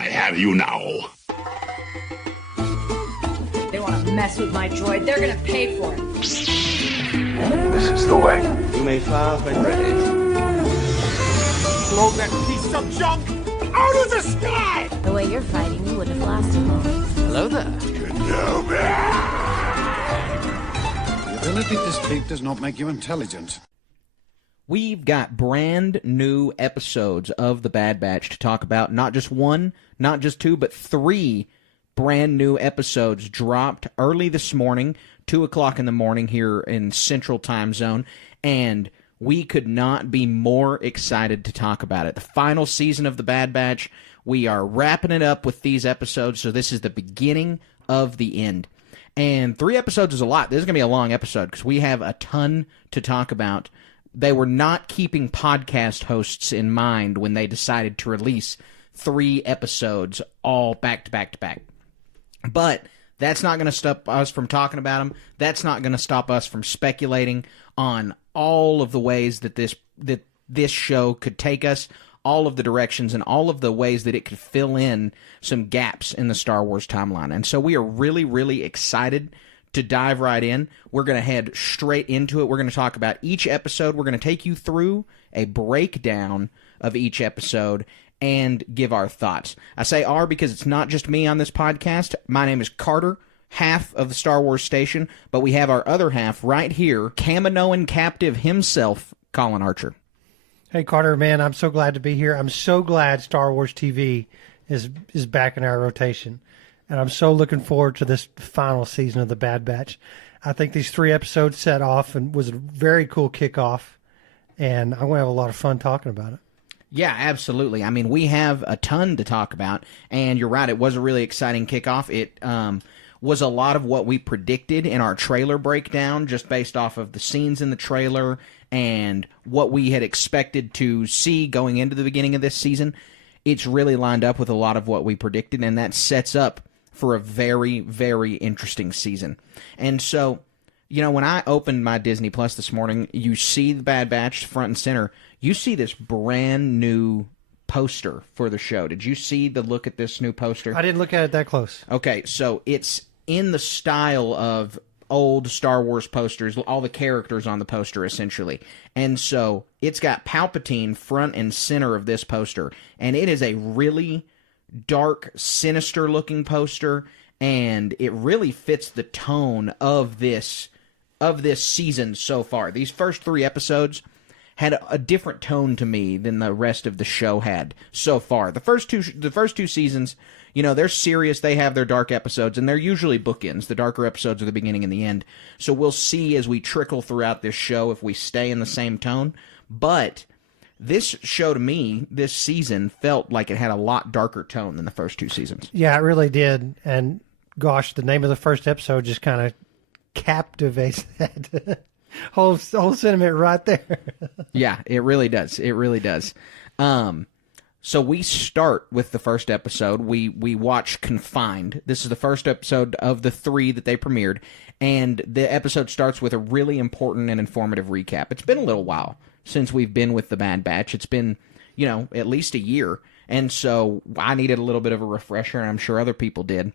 I have you now. They want to mess with my droid. They're going to pay for it. This is the way. You may fire when ready. Blow that piece of junk out of the sky! The way you're fighting, you wouldn't have lasted long. Hello there. The ability to speak does not make you intelligent. We've got brand new episodes of The Bad Batch to talk about. Not just one, not just two, but three brand new episodes dropped early this morning, 2 o'clock in the morning here in Central Time Zone, and we could not be more excited to talk about it. The final season of The Bad Batch, we are wrapping it up with these episodes, so this is the beginning of the end. And 3 episodes is a lot. This is going to be a long episode because we have a ton to talk about. They were not keeping podcast hosts in mind when they decided to release 3 episodes all back to back to back. But that's not going to stop us from talking about them. That's not going to stop us from speculating on all of the ways that this show could take us, all of the directions, and all of the ways that it could fill in some gaps in the Star Wars timeline. And so we are really, really excited to dive right in. We're going to head straight into it. We're going to talk about each episode. We're going to take you through a breakdown of each episode and give our thoughts. I say our because it's not just me on this podcast. My name is Carter, half of the Star Wars station, but we have our other half right here, Kaminoan captive himself, Colin Archer. Hey, Carter, man, I'm so glad to be here. I'm so glad Star Wars TV is back in our rotation. And I'm so looking forward to this final season of The Bad Batch. I think these 3 episodes set off and was a very cool kickoff. And I'm going to have a lot of fun talking about it. Yeah, absolutely. I mean, we have a ton to talk about. And you're right, it was a really exciting kickoff. It was a lot of what we predicted in our trailer breakdown, just based off of the scenes in the trailer and what we had expected to see going into the beginning of this season. It's really lined up with a lot of what we predicted, and that sets up for a very, very interesting season. And so, you know, when I opened my Disney Plus this morning, you see The Bad Batch front and center. You see this brand new poster for the show. Did you see the look at this new poster? I didn't look at it that close. Okay, so it's in the style of old Star Wars posters, all the characters on the poster, essentially. And so it's got Palpatine front and center of this poster, and it is a really dark, sinister-looking poster, and it really fits the tone of this season so far. These first 3 episodes had a different tone to me than the rest of the show had so far. The first two seasons, you know, they're serious. They have their dark episodes, and they're usually bookends. The darker episodes are the beginning and the end. So we'll see as we trickle throughout this show if we stay in the same tone. But this show, to me, this season, felt like it had a lot darker tone than the first 2 seasons. Yeah, it really did. And gosh, the name of the first episode just kind of captivates that whole sentiment right there. Yeah, it really does. It really does. So we start with the first episode. We watch Confined. This is the first episode of the 3 that they premiered, and the episode starts with a really important and informative recap. It's been a little while since we've been with The Bad Batch. It's been, you know, at least a year, and so I needed a little bit of a refresher, and I'm sure other people did.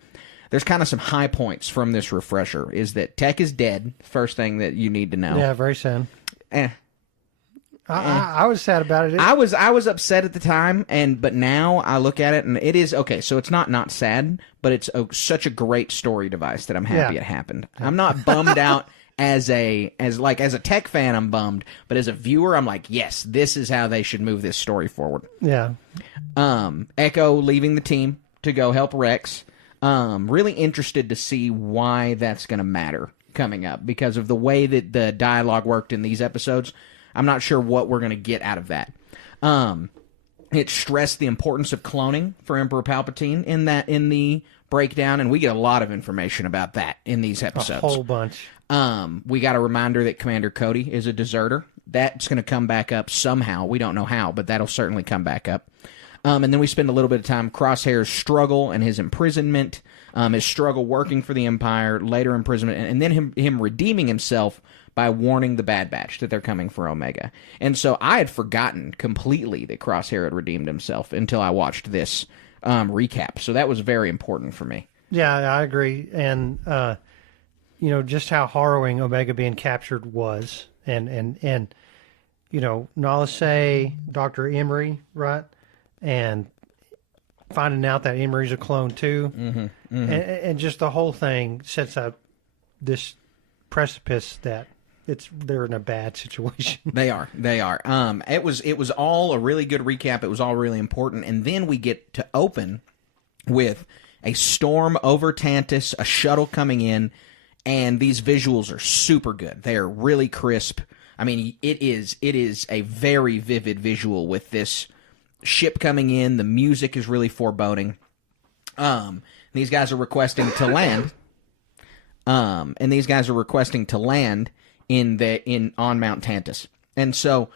There's kind of some high points from this refresher, is that Tech is dead, first thing that you need to know. Yeah, very sad. I was sad about it. I was upset at the time, but now I look at it and it is okay. So it's not sad, but it's such a great story device that I'm happy it happened. I'm not bummed out as a Tech fan. I'm bummed, but as a viewer, I'm like, yes, this is how they should move this story forward. Yeah. Echo leaving the team to go help Rex. Really interested to see why that's going to matter coming up because of the way that the dialogue worked in these episodes. I'm not sure what we're going to get out of that. It stressed the importance of cloning for Emperor Palpatine in the breakdown, and we get a lot of information about that in these episodes. A whole bunch. We got a reminder that Commander Cody is a deserter. That's going to come back up somehow. We don't know how, but that'll certainly come back up. And then we spend a little bit of time Crosshair's struggle and his imprisonment, his struggle working for the Empire, later imprisonment, and then him redeeming himself by warning the Bad Batch that they're coming for Omega. And so I had forgotten completely that Crosshair had redeemed himself until I watched this recap. So that was very important for me. Yeah, I agree. And, just how harrowing Omega being captured was. And Nala Say, Dr. Emery, right? And finding out that Emery's a clone too. And just the whole thing sets up this precipice that they're in a bad situation. They are. It was all a really good recap. It was all really important. And then we get to open with a storm over Tantus, a shuttle coming in, and these visuals are super good. They are really crisp. I mean, it is a very vivid visual with this ship coming in. The music is really foreboding. These guys are requesting to land. On Mount Tantus. And so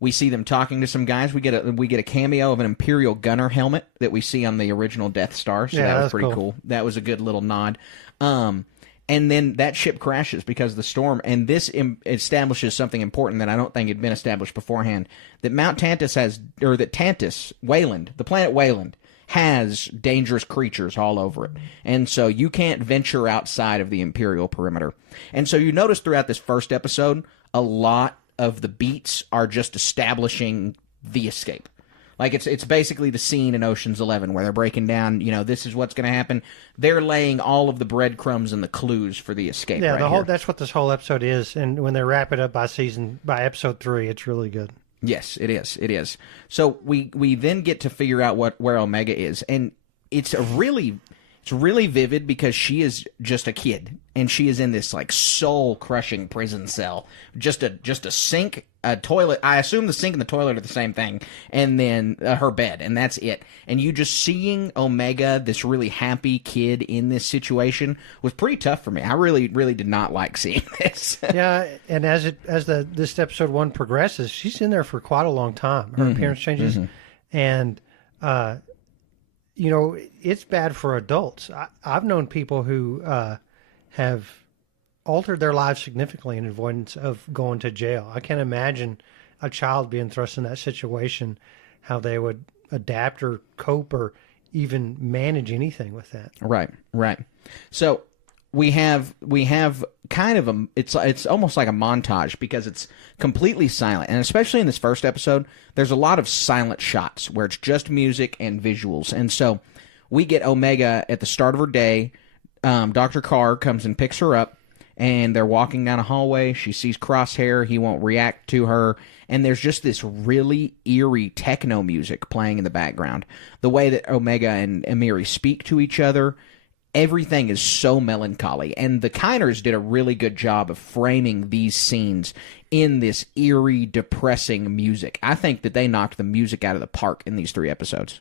we see them talking to some guys. We get a cameo of an Imperial gunner helmet that we see on the original Death Star. So that was pretty cool. That was a good little nod. And then that ship crashes because of the storm, and this establishes something important that I don't think had been established beforehand, that Mount Tantus Tantus, Wayland, the planet Wayland, has dangerous creatures all over it. And so you can't venture outside of the Imperial perimeter. And so you notice throughout this first episode, a lot of the beats are just establishing the escape. Like it's basically the scene in Ocean's 11 where they're breaking down, this is what's going to happen. They're laying all of the breadcrumbs and the clues for the escape. Yeah, that's what this whole episode is. And when they wrap it up by episode 3, it's really good. Yes, it is. It is. So we then get to figure out where Omega is, and it's really vivid because she is just a kid, and she is in this like soul crushing prison cell. Just a sink, a toilet. I assume the sink and the toilet are the same thing, and then her bed, and that's it. And you just seeing Omega, this really happy kid in this situation, was pretty tough for me. I really did not like seeing this. Yeah, and as this episode 1 progresses, she's in there for quite a long time. Her appearance changes, and it's bad for adults. I've known people who have altered their lives significantly in avoidance of going to jail. I can't imagine a child being thrust in that situation, how they would adapt or cope or even manage anything with that. Right. So we have kind of it's almost like a montage because it's completely silent, and especially in this first episode, there's a lot of silent shots where it's just music and visuals. And so we get Omega at the start of her day. Dr. Carr comes and picks her up, and they're walking down a hallway. She sees Crosshair. He won't react to her, and there's just this really eerie techno music playing in the background. The way that Omega and Emiri speak to each other, everything is so melancholy, and the Kiners did a really good job of framing these scenes in this eerie, depressing music. I think that they knocked the music out of the park in these 3 episodes.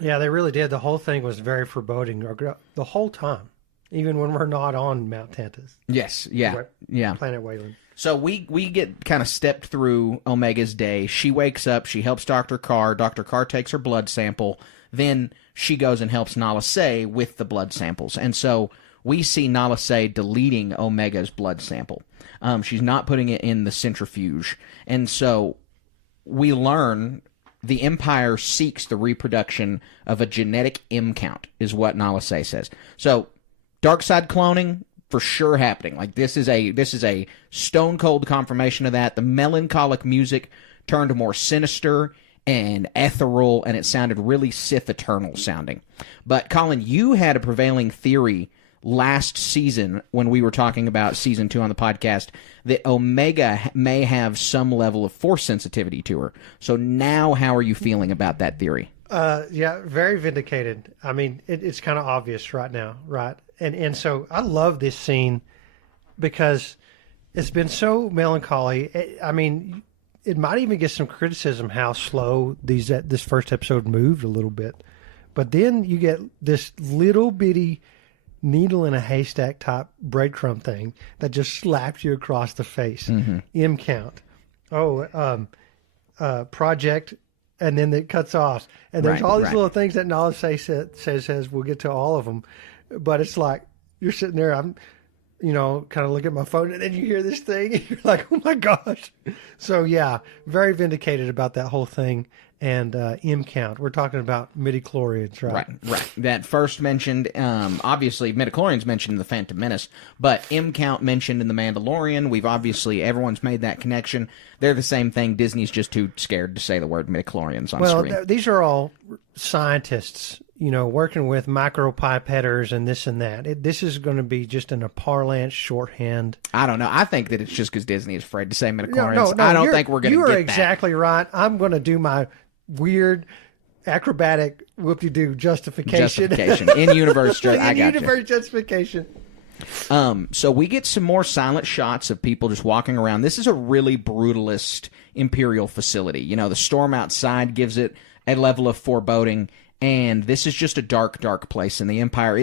Yeah, they really did. The whole thing was very foreboding the whole time, even when we're not on Mount Tantus. Yes, yeah. Planet Wayland. So we get kind of stepped through Omega's day. She wakes up, she helps Dr. Carr. Dr. Carr takes her blood sample. Then she goes and helps Nala Se with the blood samples. And so we see Nala Se deleting Omega's blood sample. She's not putting it in the centrifuge. And so we learn the Empire seeks the reproduction of a genetic M count, is what Nala Se says. So dark side cloning, for sure happening. Like this is a stone cold confirmation of that. The melancholic music turned more sinister and ethereal, and it sounded really Sith Eternal sounding. But Colin, you had a prevailing theory last season when we were talking about season 2 on the podcast that Omega may have some level of force sensitivity to her. So now how are you feeling about that theory? Yeah, very vindicated. I mean, it's kind of obvious right now, right? And so I love this scene because it's been so melancholy. I mean, it might even get some criticism how slow this first episode moved a little bit. But then you get this little bitty needle in a haystack type breadcrumb thing that just slaps you across the face. M count. Project, and then it cuts off. And there's all these little things that Nala says we'll get to all of them. But it's like you're sitting there, kind of look at my phone, and then you hear this thing, and you're like, oh my gosh. So yeah, very vindicated about that whole thing. And M count. We're talking about midichlorians, right? Right. That first mentioned, obviously, midichlorians mentioned in The Phantom Menace, but M count mentioned in The Mandalorian. Everyone's made that connection. They're the same thing. Disney's just too scared to say the word midichlorians on screen. Well, these are all scientists, working with micropipetters and this and that. This is going to be just in a parlance shorthand. I don't know. I think that it's just because Disney is afraid to say midichlorians. No, I don't think we're going to get that. You are exactly right. I'm going to do my weird acrobatic whoop-de-doo justification. In-universe in-universe justification. So we get some more silent shots of people just walking around. This is a really brutalist Imperial facility. The storm outside gives it a level of foreboding, and this is just a dark, dark place in the Empire.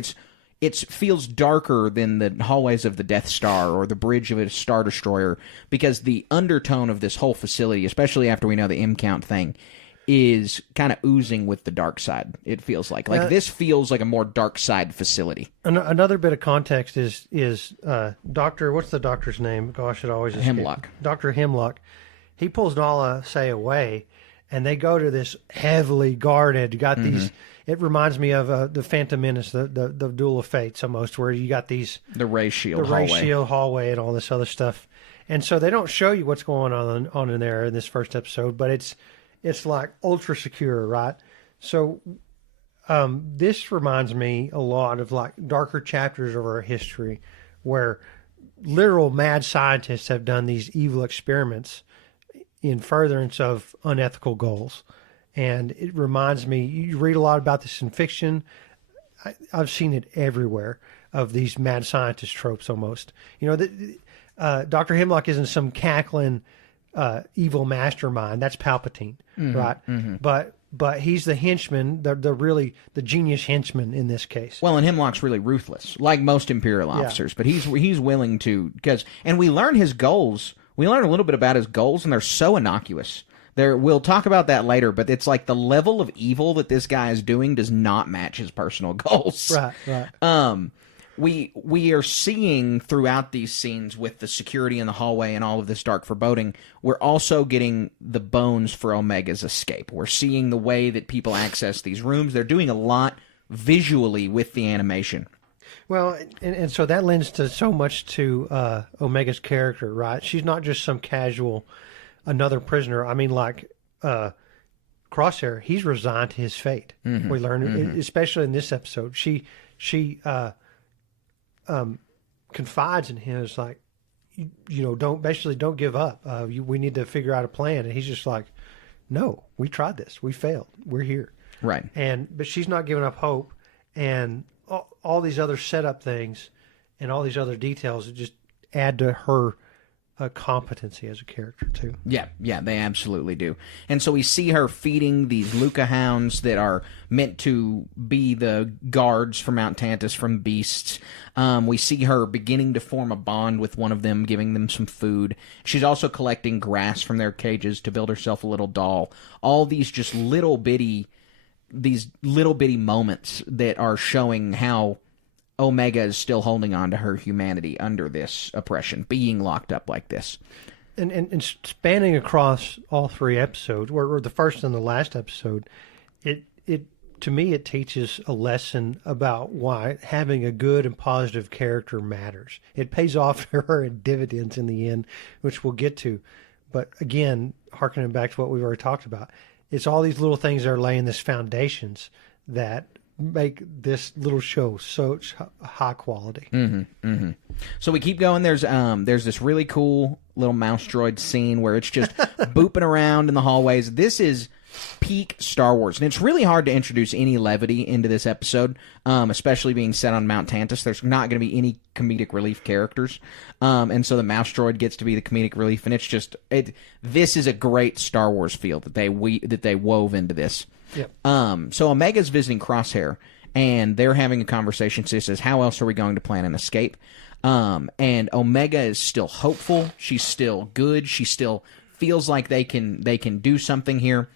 It feels darker than the hallways of the Death Star or the bridge of a Star Destroyer, because the undertone of this whole facility, especially after we know the M count thing, is kind of oozing with the dark side. It feels like this feels like a more dark side facility. Another bit of context is Doctor. What's the doctor's name? Gosh, it always is Hemlock. Dr. Hemlock. He pulls Nala Say away, and they go to this heavily guarded. You got these. It reminds me of the Phantom Menace, the Duel of Fates, almost, where you got the Ray Shield hallway, and all this other stuff. And so they don't show you what's going on in there in this first episode, but it's like ultra secure, right? So this reminds me a lot of like darker chapters of our history, where literal mad scientists have done these evil experiments in furtherance of unethical goals. And it reminds me, you read a lot about this in fiction. I've seen it everywhere, of these mad scientist tropes almost. Dr. Hemlock isn't some cackling evil mastermind. That's Palpatine, right? Mm-hmm. But he's the henchman, the genius henchman in this case. Well, and Hemlock's really ruthless, like most Imperial officers. But he's willing to, and we learn his goals. We learn a little bit about his goals, and they're so innocuous. We'll talk about that later, but it's like the level of evil that this guy is doing does not match his personal goals. Right. We are seeing throughout these scenes with the security in the hallway and all of this dark foreboding, we're also getting the bones for Omega's escape. We're seeing the way that people access these rooms. They're doing a lot visually with the animation. Well, and so that lends to so much to Omega's character, right? She's not just some casual, another prisoner. I mean, like Crosshair, he's resigned to his fate. Mm-hmm. We learn, especially in this episode, she confides in him. It's like, don't give up. We need to figure out a plan. And he's just like, no, we tried this. We failed. We're here. Right. But she's not giving up hope. And all these other setup things and all these other details that just add to her competency as a character too. Yeah, they absolutely do. And so we see her feeding these Luca hounds that are meant to be the guards for Mount Tantus from beasts. We see her beginning to form a bond with one of them, giving them some food. She's also collecting grass from their cages to build herself a little doll. All these just little bitty moments that are showing how Omega is still holding on to her humanity under this oppression, being locked up like this. And spanning across all three episodes, or the first and the last episode, it to me it teaches a lesson about why having a good and positive character matters. It pays off for her in dividends in the end, which we'll get to. But again, harkening back to what we've already talked about, it's all these little things that are laying this foundations that make this little show such high quality. So we keep going. There's this really cool little mouse droid scene where it's just booping around in the hallways. This is peak Star Wars, and it's really hard to introduce any levity into this episode, especially being set on Mount Tantus. There's not going to be any comedic relief characters, and so the mouse droid gets to be the comedic relief, and it's just this is a great Star Wars feel that they wove into this. Yep. So Omega's visiting Crosshair, and they're having a conversation. So he says, how else are we going to plan an escape? And Omega is still hopeful. She's still good. She still feels like they can do something here.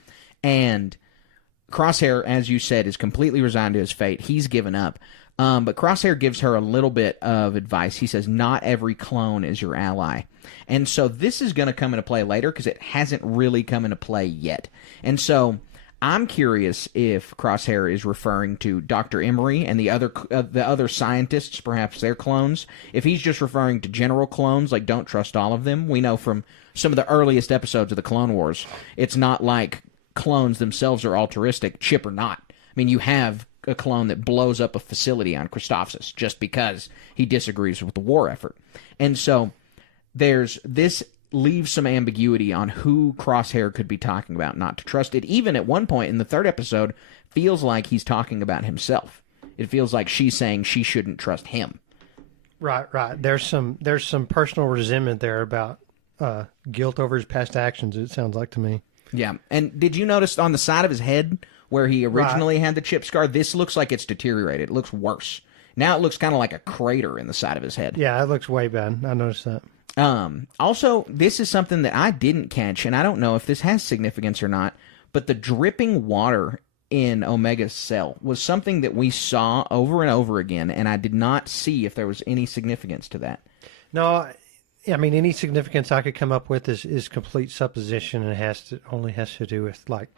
And Crosshair, as you said, is completely resigned to his fate. He's given up. But Crosshair gives her a little bit of advice. He says, not every clone is your ally. And so this is going to come into play later because it hasn't really come into play yet. And so I'm curious if Crosshair is referring to Dr. Emery and the other scientists, perhaps their clones. If he's just referring to general clones, like don't trust all of them. We know from some of the earliest episodes of the Clone Wars, it's not like clones themselves are altruistic, Chip or not. I mean, you have a clone that blows up a facility on Christophsis just because he disagrees with the war effort. And so this leaves some ambiguity on who Crosshair could be talking about, not to trust it. Even at one point in the 3rd episode, feels like he's talking about himself. It feels like she's saying she shouldn't trust him. Right. There's some personal resentment there about guilt over his past actions, it sounds like to me. Yeah. And did you notice on the side of his head where he originally had the chip scar, this looks like it's deteriorated. It looks worse. Now it looks kind of like a crater in the side of his head. Yeah, it looks way bad. I noticed that. Also, this is something that I didn't catch, and I don't know if this has significance or not, but the dripping water in Omega's cell was something that we saw over and over again, and I did not see if there was any significance to that. No, I mean, any significance I could come up with is complete supposition, and only has to do with, like,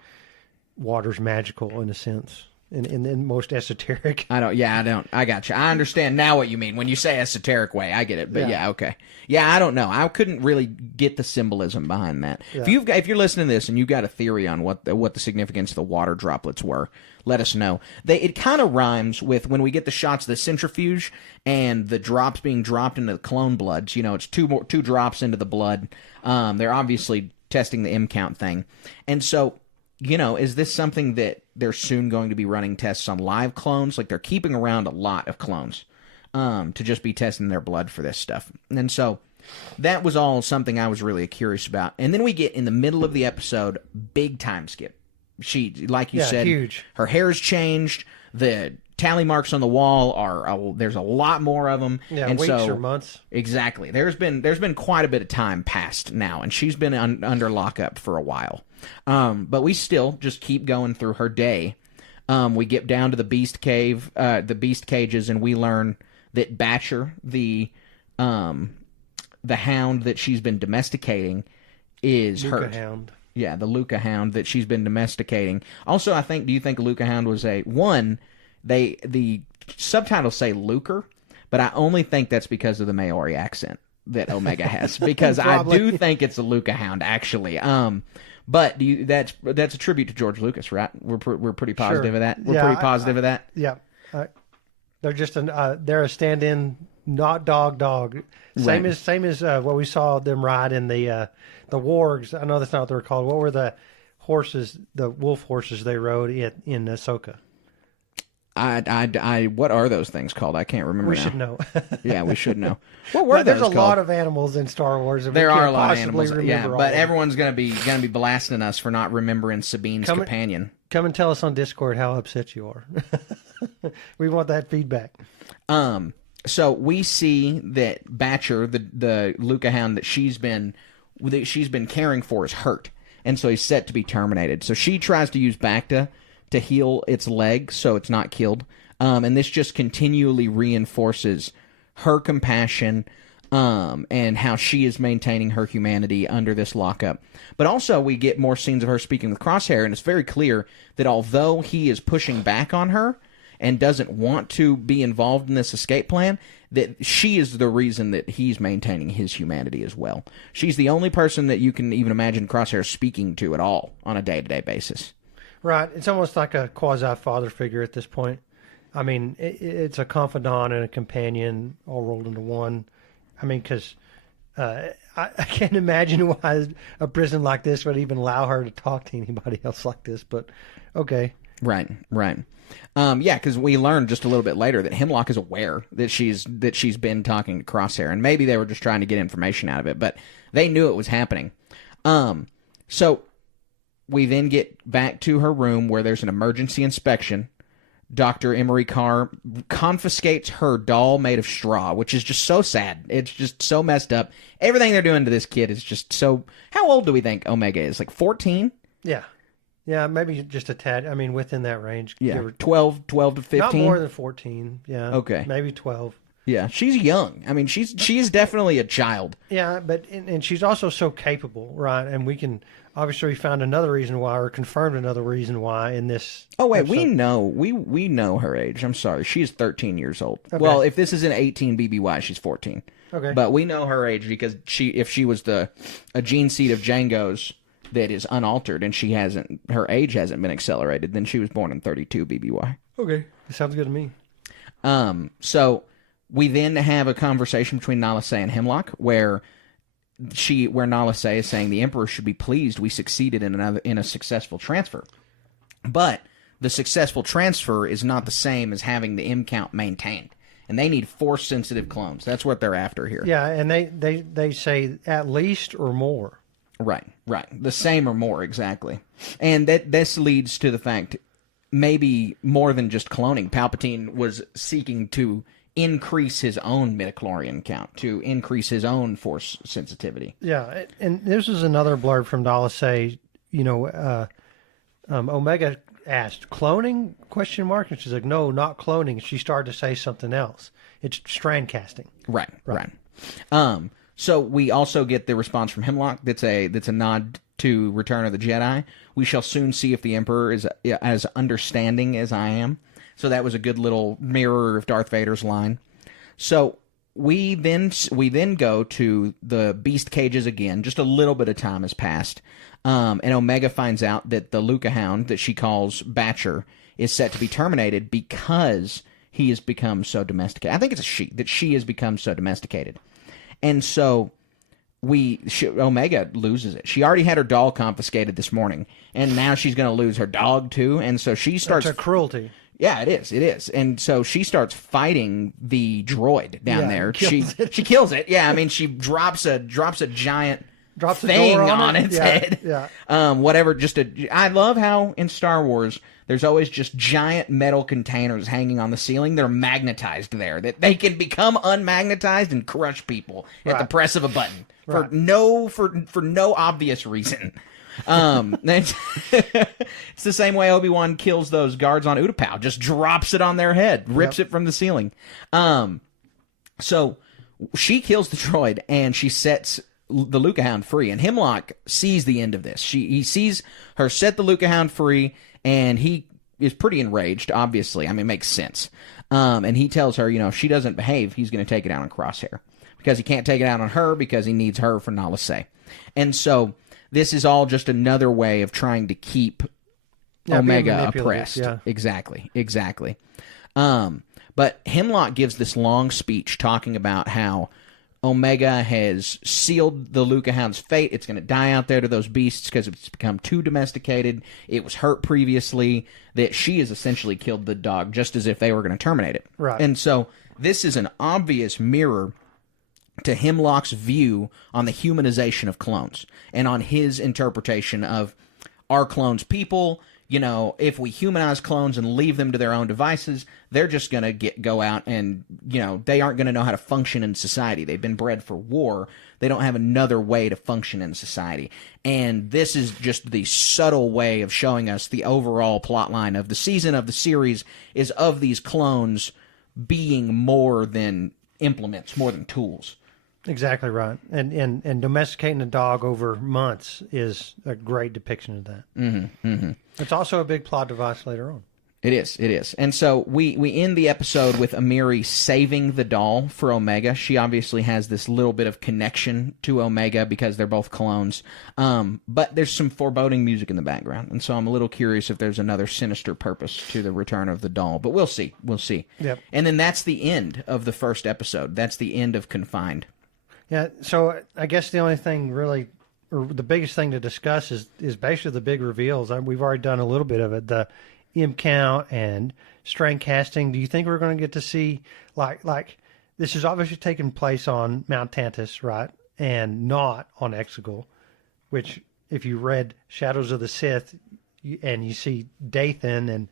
water's magical in a sense. In most esoteric. I got you. I understand now what you mean. When you say esoteric way, I get it. But yeah okay. Yeah, I don't know. I couldn't really get the symbolism behind that. Yeah. If you're listening to this and you've got a theory on what the significance of the water droplets were, let us know. It kind of rhymes with when we get the shots of the centrifuge and the drops being dropped into the clone bloods. You know, it's two drops into the blood. They're obviously testing the M count thing. And so, you know, is this something that they're soon going to be running tests on live clones? Like, they're keeping around a lot of clones to just be testing their blood for this stuff. And so that was all something I was really curious about. And then we get in the middle of the episode, big time skip. She, like you said, huge. Her hair's changed. The tally marks on the wall there's a lot more of them. Yeah, and weeks so, or months. Exactly. There's been quite a bit of time passed now, and she's been under lockup for a while. But we still just keep going through her day. We get down to the beast cages, and we learn that Batcher, the hound that she's been domesticating, is hurt. Hound. Yeah, the Luca hound that she's been domesticating. Also, do you think Luca hound was the subtitles say Luker, but I only think that's because of the Maori accent that Omega has, because I do think it's a Luca hound actually. But that's a tribute to George Lucas, right? We're pretty positive of that. We're pretty positive of that. Yeah, they're just they're a stand-in, not dog. Same as what we saw them ride in the wargs. I know that's not what they're called. What were the horses? The wolf horses they rode in Ahsoka. What are those things called? I can't remember. We should know. Yeah, we should know. What were those There's a called? lot of animals in Star Wars. There are a lot of animals. Yeah, but everyone's gonna be blasting us for not remembering Sabine's companion. Come and tell us on Discord how upset you are. We want that feedback. So we see that Batcher, the Luca hound that she's been caring for, is hurt, and so he's set to be terminated. So she tries to use Bacta to heal its leg so it's not killed. And this just continually reinforces her compassion and how she is maintaining her humanity under this lockup. But also we get more scenes of her speaking with Crosshair, and it's very clear that although he is pushing back on her and doesn't want to be involved in this escape plan, that she is the reason that he's maintaining his humanity as well. She's the only person that you can even imagine Crosshair speaking to at all on a day-to-day basis. Right. It's almost like a quasi-father figure at this point. I mean, it's a confidant and a companion all rolled into one. I mean, because I can't imagine why a prison like this would even allow her to talk to anybody else like this, but okay. Right. Yeah, because we learned just a little bit later that Hemlock is aware that she's been talking to Crosshair, and maybe they were just trying to get information out of it, but they knew it was happening. So we then get back to her room where there's an emergency inspection. Dr. Emery Carr confiscates her doll made of straw, which is just so sad. It's just so messed up. Everything they're doing to this kid is just so... How old do we think Omega is? Like 14? Yeah. Yeah, maybe just a tad. I mean, within that range. Yeah, give or- 12 to 15. Not more than 14. Yeah. Okay. Maybe 12. Yeah, she's young. I mean, she is definitely a child. Yeah, but and she's also so capable, right? And we can obviously we found another reason why, or confirmed another reason why in this. Oh wait, episode. we know her age. I'm sorry, she's 13 years old. Okay. Well, if this is an 18 BBY, she's 14. Okay. But we know her age because if she was a gene seed of Django's that is unaltered and her age hasn't been accelerated, then she was born in 32 BBY. Okay, sounds good to me. So we then have a conversation between Nala Se and Hemlock where Nala Se is saying the Emperor should be pleased we succeeded in a successful transfer. But the successful transfer is not the same as having the M count maintained. And they need Force-sensitive clones. That's what they're after here. Yeah, and they say at least or more. Right. The same or more, exactly. And this leads to the fact maybe more than just cloning. Palpatine was seeking to increase his own midichlorian count, to increase his own Force sensitivity. Yeah, and this is another blurb from Nala Se. Omega asked, "Cloning?" ? And she's like, "No, not cloning." She started to say something else. It's strand casting. Right. So we also get the response from Hemlock that's a nod to Return of the Jedi. We shall soon see if the Emperor is as understanding as I am. So that was a good little mirror of Darth Vader's line. So we then go to the beast cages again. Just a little bit of time has passed. And Omega finds out that the Lucahound that she calls Batcher is set to be terminated because he has become so domesticated. I think it's a she, that she has become so domesticated. And so Omega loses it. She already had her doll confiscated this morning, and now she's going to lose her dog too. And so she starts... That's a cruelty. Yeah, it is. And so she starts fighting the droid down there. She kills it. Yeah, I mean, she drops a giant... Drops a thing door on its head. Yeah. Whatever. I love how in Star Wars there's always just giant metal containers hanging on the ceiling. They're magnetized there, that they can become unmagnetized and crush people at the press of a button for no obvious reason. It's the same way Obi-Wan kills those guards on Utapau. Just drops it on their head, rips it from the ceiling. So she kills the droid and she sets the Lucahound free, and Hemlock sees the end of this. He sees her set the Lucahound free, and he is pretty enraged, obviously. I mean, it makes sense. And he tells her, if she doesn't behave, he's going to take it out on Crosshair. Because he can't take it out on her because he needs her for Nala Se. And so this is all just another way of trying to keep Omega oppressed. Yeah. Exactly. But Hemlock gives this long speech talking about how Omega has sealed the Lucahound's fate. It's going to die out there to those beasts because it's become too domesticated. It was hurt previously. That she has essentially killed the dog just as if they were going to terminate it. Right. And so this is an obvious mirror to Hemlock's view on the humanization of clones and on his interpretation of, are clones people? If we humanize clones and leave them to their own devices, they're just going to go out and, they aren't going to know how to function in society. They've been bred for war. They don't have another way to function in society. And this is just the subtle way of showing us the overall plot line of the season, of the series, is of these clones being more than implements, more than tools. Exactly right. And domesticating a dog over months is a great depiction of that. Mm-hmm. It's also a big plot device later on. It is. And so we end the episode with Amiri saving the doll for Omega. She obviously has this little bit of connection to Omega because they're both clones. But there's some foreboding music in the background. And so I'm a little curious if there's another sinister purpose to the return of the doll. But we'll see. Yep. And then that's the end of the first episode. That's the end of Confined. Yeah, so I guess the only thing really, or the biggest thing to discuss is basically the big reveals. We've already done a little bit of it, the M count and strain casting. Do you think we're going to get to see, like this is obviously taking place on Mount Tantus, right, and not on Exegol, which if you read Shadows of the Sith and you see Dathan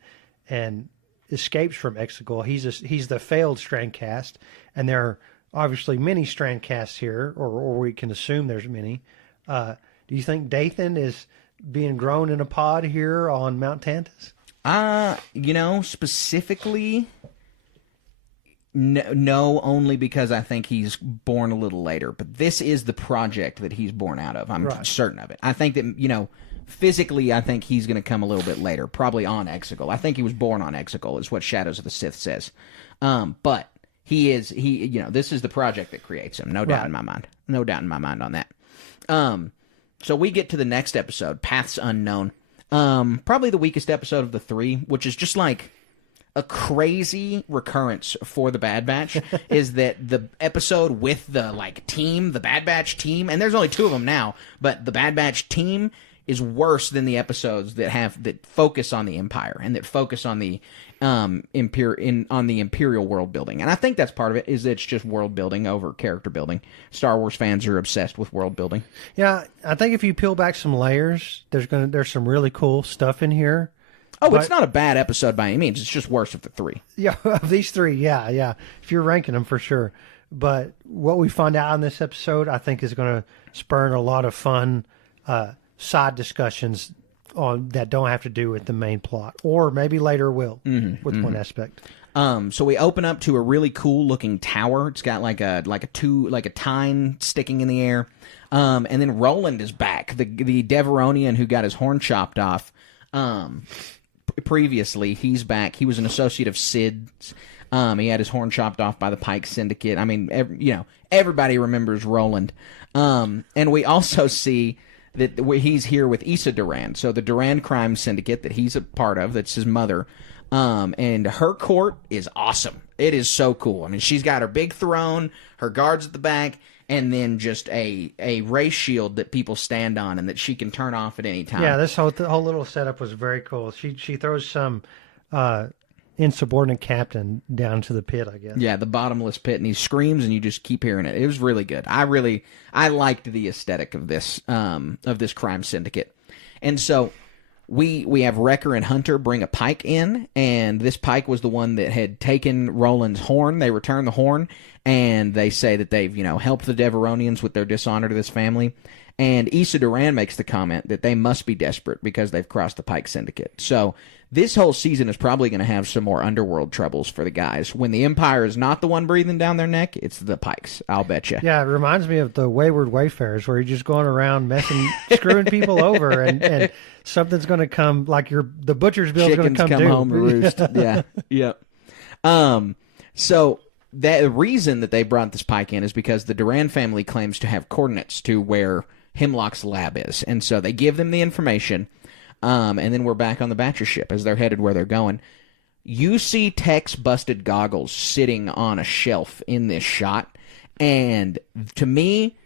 and escapes from Exegol, he's the failed strain cast, and there are obviously many strand casts here, or we can assume there's many. Do you think Dathan is being grown in a pod here on Mount Tantus? Specifically, no, only because I think he's born a little later. But this is the project that he's born out of. I'm certain of it. I think that, physically, I think he's going to come a little bit later, probably on Exegol. I think he was born on Exegol, is what Shadows of the Sith says. But this is the project that creates him. No doubt in my mind. No doubt in my mind on that. So we get to the next episode, Paths Unknown. Probably the weakest episode of the three, which is just like a crazy recurrence for the Bad Batch, is that the episode with the team, the Bad Batch team, and there's only 2 of them now, but the Bad Batch team is worse than the episodes that focus on the Empire and that focus on the Imperial world building. And I think that's part of it, is that it's just world building over character building. Star Wars fans are obsessed with world building. Yeah, I think if you peel back some layers, there's some really cool stuff in here. Oh, it's not a bad episode by any means. It's just worse of the 3. Yeah, of these 3, yeah. If you're ranking them, for sure. But what we find out in this episode, I think, is going to spur a lot of fun side discussions on that don't have to do with the main plot, or maybe later will with one aspect. So we open up to a really cool looking tower. It's got like a tine sticking in the air. And then Roland is back, the Deveronian who got his horn chopped off. Previously, he's back. He was an associate of Sid's. He had his horn chopped off by the Pike Syndicate. I mean, everybody remembers Roland. And we also see that he's here with Issa Durand. So the Durand crime syndicate that he's a part of, that's his mother. And her court is awesome. It is so cool. I mean, she's got her big throne, her guards at the back, and then just a ray shield that people stand on and that she can turn off at any time. Yeah, this whole little setup was very cool. She throws some insubordinate captain down to the pit, I guess. Yeah, the bottomless pit, and he screams, and you just keep hearing it. It was really good. I liked the aesthetic of this crime syndicate. And so we have Wrecker and Hunter bring a Pike in, and this Pike was the one that had taken Roland's horn. They return the horn, and they say that they've, helped the Deveronians with their dishonor to this family. And Issa Durand makes the comment that they must be desperate because they've crossed the Pike Syndicate. So this whole season is probably going to have some more underworld troubles for the guys. When the Empire is not the one breathing down their neck, it's the Pikes. I'll bet you. Yeah, it reminds me of the Wayward Wayfarers, where you're just going around screwing people over, and something's going to come, like the butcher's bill is going to come home to roost. Yeah, yep. So the reason that they brought this Pike in is because the Durand family claims to have coordinates to where Hemlock's lab is, and so they give them the information. And then we're back on the Batcher ship as they're headed where they're going. You see Tech's busted goggles sitting on a shelf in this shot, and to me,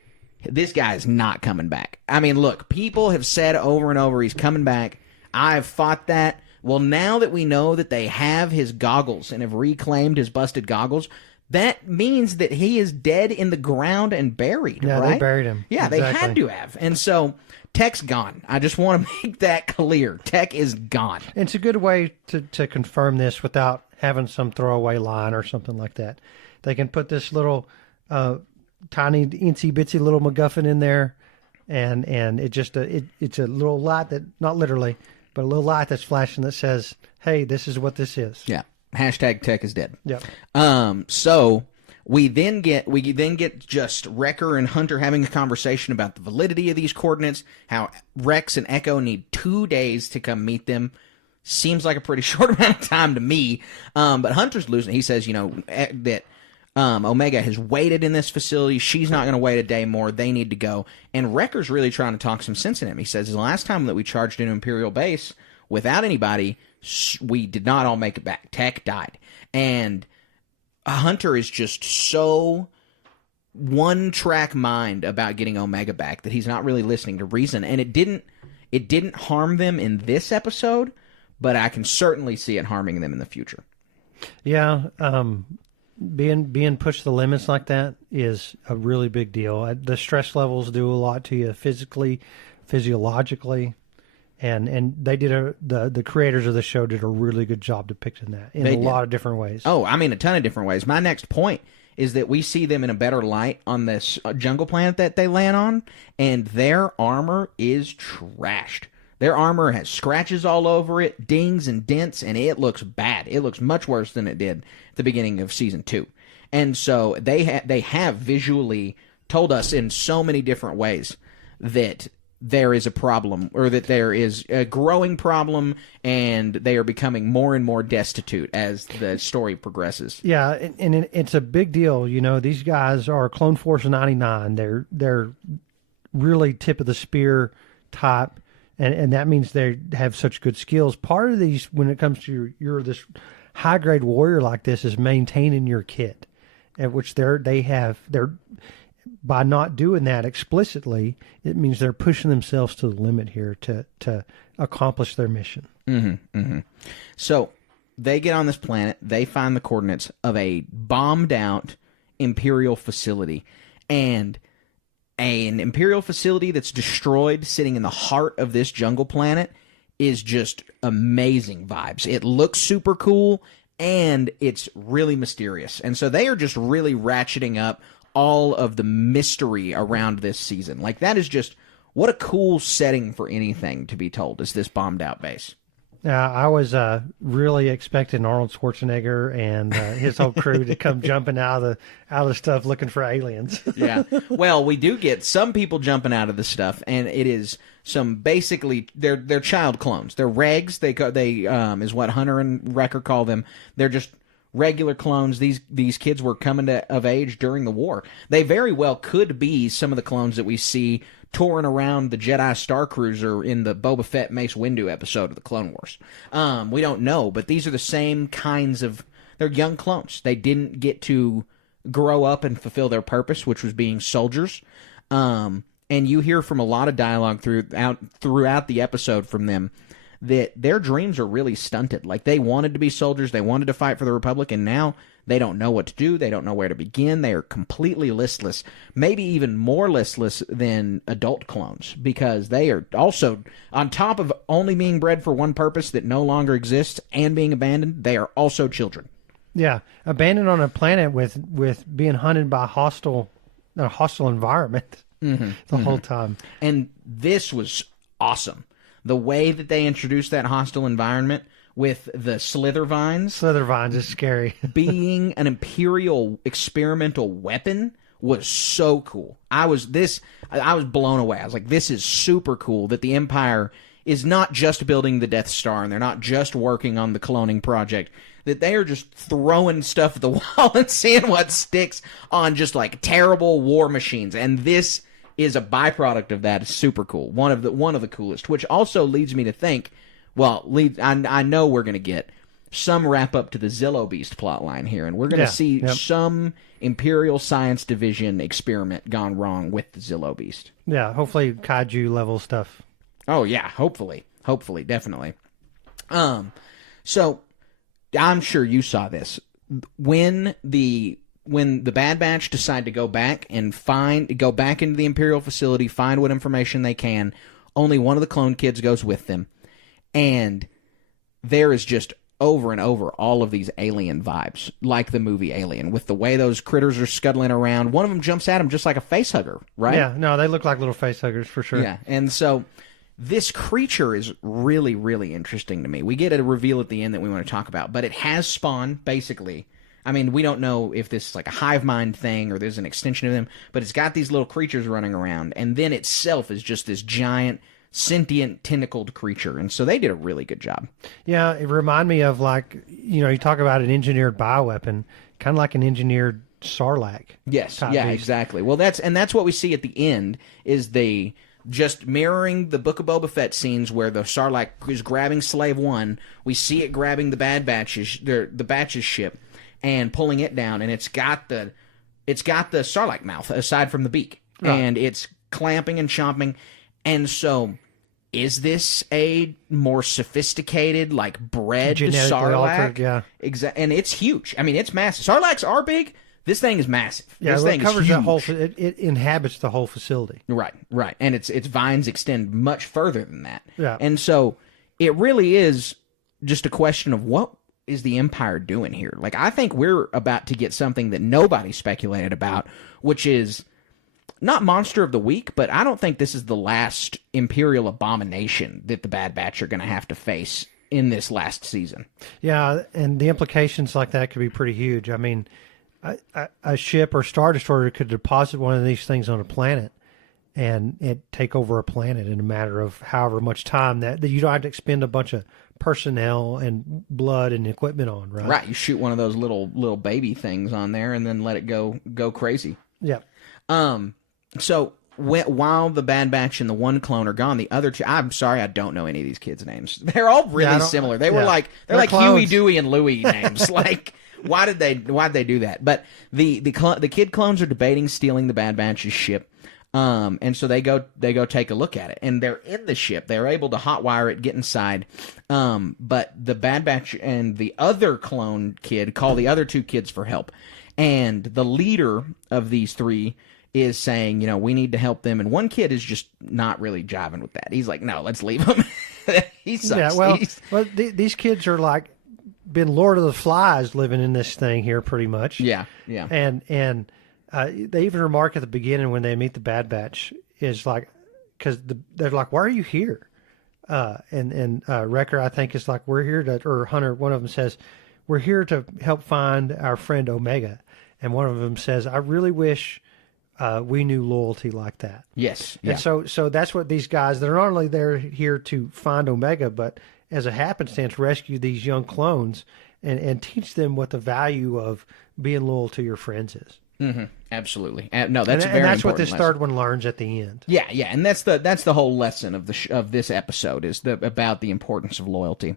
this guy's not coming back. I mean, look, people have said over and over he's coming back. I've fought that. Well, now that we know that they have his goggles and have reclaimed his busted goggles, that means that he is dead in the ground and buried, yeah, right? They buried him. Yeah, exactly. They had to have. And so Tech's gone. I just want to make that clear. Tech is gone. And it's a good way to confirm this without having some throwaway line or something like that. They can put this little tiny, itsy-bitsy little MacGuffin in there, and it's a little light that, not literally, but a little light that's flashing that says, hey, this is what this is. Yeah. Hashtag Tech is dead. Yep. So we then get just Wrecker and Hunter having a conversation about the validity of these coordinates, how Rex and Echo need 2 days to come meet them. Seems like a pretty short amount of time to me. But Hunter's losing. He says, that Omega has waited in this facility. She's not going to wait a day more. They need to go. And Wrecker's really trying to talk some sense in him. He says, the last time that we charged into Imperial Base without anybody, we did not all make it back. Tech died. And Hunter is just so one-track mind about getting Omega back that he's not really listening to reason. And it didn't harm them in this episode, but I can certainly see it harming them in the future. Yeah, being pushed to the limits like that is a really big deal. The stress levels do a lot to you physically, physiologically. And they did the creators of the show did a really good job depicting that in a lot of different ways. Oh, I mean, a ton of different ways. My next point is that we see them in a better light on this jungle planet that they land on, and their armor is trashed. Their armor has scratches all over it, dings and dents, and it looks bad. It looks much worse than it did at the beginning of Season 2. And so they have visually told us in so many different ways that there is a problem, or that there is a growing problem, and they are becoming more and more destitute as the story progresses. Yeah, and it's a big deal. You know, these guys are Clone Force 99. They're really tip of the spear type, and that means they have such good skills. Part of these, when it comes to you're this high grade warrior like this, is maintaining your kit, at which they're by not doing that explicitly, it means they're pushing themselves to the limit here to accomplish their mission. So they get on this planet. They find the coordinates of a bombed out Imperial facility, and an Imperial facility that's destroyed, sitting in the heart of this jungle planet, is just amazing vibes. It looks super cool, and it's really mysterious. And so they are just really ratcheting up all of the mystery around this season. Like, that is just, what a cool setting for anything to be told, is this bombed out base. I was really expecting Arnold Schwarzenegger and his whole crew to come jumping out of the stuff looking for aliens. Yeah. Well, we do get some people jumping out of the stuff, and it is some basically they're child clones. They're regs. They is what Hunter and Wrecker call them. They're just regular clones. These kids were coming of age during the war. They very well could be some of the clones that we see touring around the Jedi Star Cruiser in the Boba Fett Mace Windu episode of the Clone Wars. We don't know, but these are the same kinds of... They're young clones. They didn't get to grow up and fulfill their purpose, which was being soldiers. And you hear from a lot of dialogue throughout the episode from them that their dreams are really stunted. Like, they wanted to be soldiers, they wanted to fight for the Republic, and now they don't know what to do, they don't know where to begin, they are completely listless, maybe even more listless than adult clones, because they are also, on top of only being bred for one purpose that no longer exists and being abandoned, they are also children. Yeah, abandoned on a planet with being hunted by a hostile environment the whole time. And this was awesome. The way that they introduced that hostile environment with the slither vines. Slither vines is scary. being an Imperial experimental weapon was so cool. I was blown away. I was like, this is super cool that the Empire is not just building the Death Star and they're not just working on the cloning project, that they are just throwing stuff at the wall and seeing what sticks on just like terrible war machines. And this is a byproduct of that. It's super cool. One of the coolest, which also leads me to think, I know we're going to get some wrap up to the Zillo Beast plotline here, and we're going to see some Imperial Science Division experiment gone wrong with the Zillo Beast. Yeah, hopefully kaiju level stuff. Oh yeah, hopefully, definitely. So I'm sure you saw this when the Bad Batch decide to go back and go back into the Imperial facility, find what information they can. Only one of the clone kids goes with them. And there is just over and over all of these alien vibes, like the movie Alien, with the way those critters are scuttling around. One of them jumps at him just like a facehugger, right? Yeah, no, they look like little facehuggers for sure. Yeah, and so this creature is really, really interesting to me. We get a reveal at the end that we want to talk about, but it has spawn, basically. I mean, we don't know if this is like a hive mind thing or there's an extension of them, but it's got these little creatures running around, and then itself is just this giant sentient tentacled creature, and so they did a really good job. Yeah, it reminded me of, like, you talk about an engineered bioweapon, kind of like an engineered Sarlacc. Yes, yeah, beast. Exactly. Well, that's what we see at the end, is they just mirroring the Book of Boba Fett scenes where the Sarlacc is grabbing Slave One. We see it grabbing the the Batch's ship and pulling it down, and it's got the Sarlacc mouth aside from the beak, and it's clamping and chomping. And so, is this a more sophisticated, like, bred Sarlacc? Altered, yeah. And it's huge. I mean, it's massive. Sarlaccs are big. This thing is massive. Yeah, this thing covers is huge. that whole. It inhabits the whole facility. Right. And its vines extend much further than that. Yeah. And so, it really is just a question of what is the Empire doing here? Like, I think we're about to get something that nobody speculated about, which is not monster of the week, but I don't think this is the last Imperial abomination that the Bad Batch are going to have to face in this last season. Yeah, and the implications like that could be pretty huge. I mean, a ship or Star Destroyer could deposit one of these things on a planet and it take over a planet in a matter of however much time that you don't have to expend a bunch of personnel and blood and equipment on, right? Right. You shoot one of those little baby things on there and then let it go crazy. Yeah. So while the Bad Batch and the one clone are gone, the other two, I'm sorry, I don't know any of these kids' names. They're all really similar. They were like, they're like clones. Huey, Dewey, and Louie names. Like, why'd they do that? But the kid clones are debating stealing the Bad Batch's ship. And so they go take a look at it, and they're in the ship. They're able to hotwire it, get inside. But the Bad Batch and the other clone kid call the other two kids for help. And the leader of these three is saying, we need to help them. And one kid is just not really jiving with that. He's like, no, let's leave him. He sucks. Yeah, well, these kids are like been Lord of the Flies living in this thing here pretty much. Yeah, yeah. And they even remark at the beginning when they meet the Bad Batch is like, because they're like, why are you here? And Wrecker, I think, is like, we're here to, or Hunter, one of them says, we're here to help find our friend Omega. And one of them says, I really wish we knew loyalty like that. Yes. Yeah. And so that's what these guys, they're not only there here to find Omega, but as a happenstance, rescue these young clones and teach them what the value of being loyal to your friends is. Mm-hmm. Absolutely. No, that's and very that's what important this lesson. third one learns at the end. Yeah, and that's the whole lesson of this episode is about the importance of loyalty.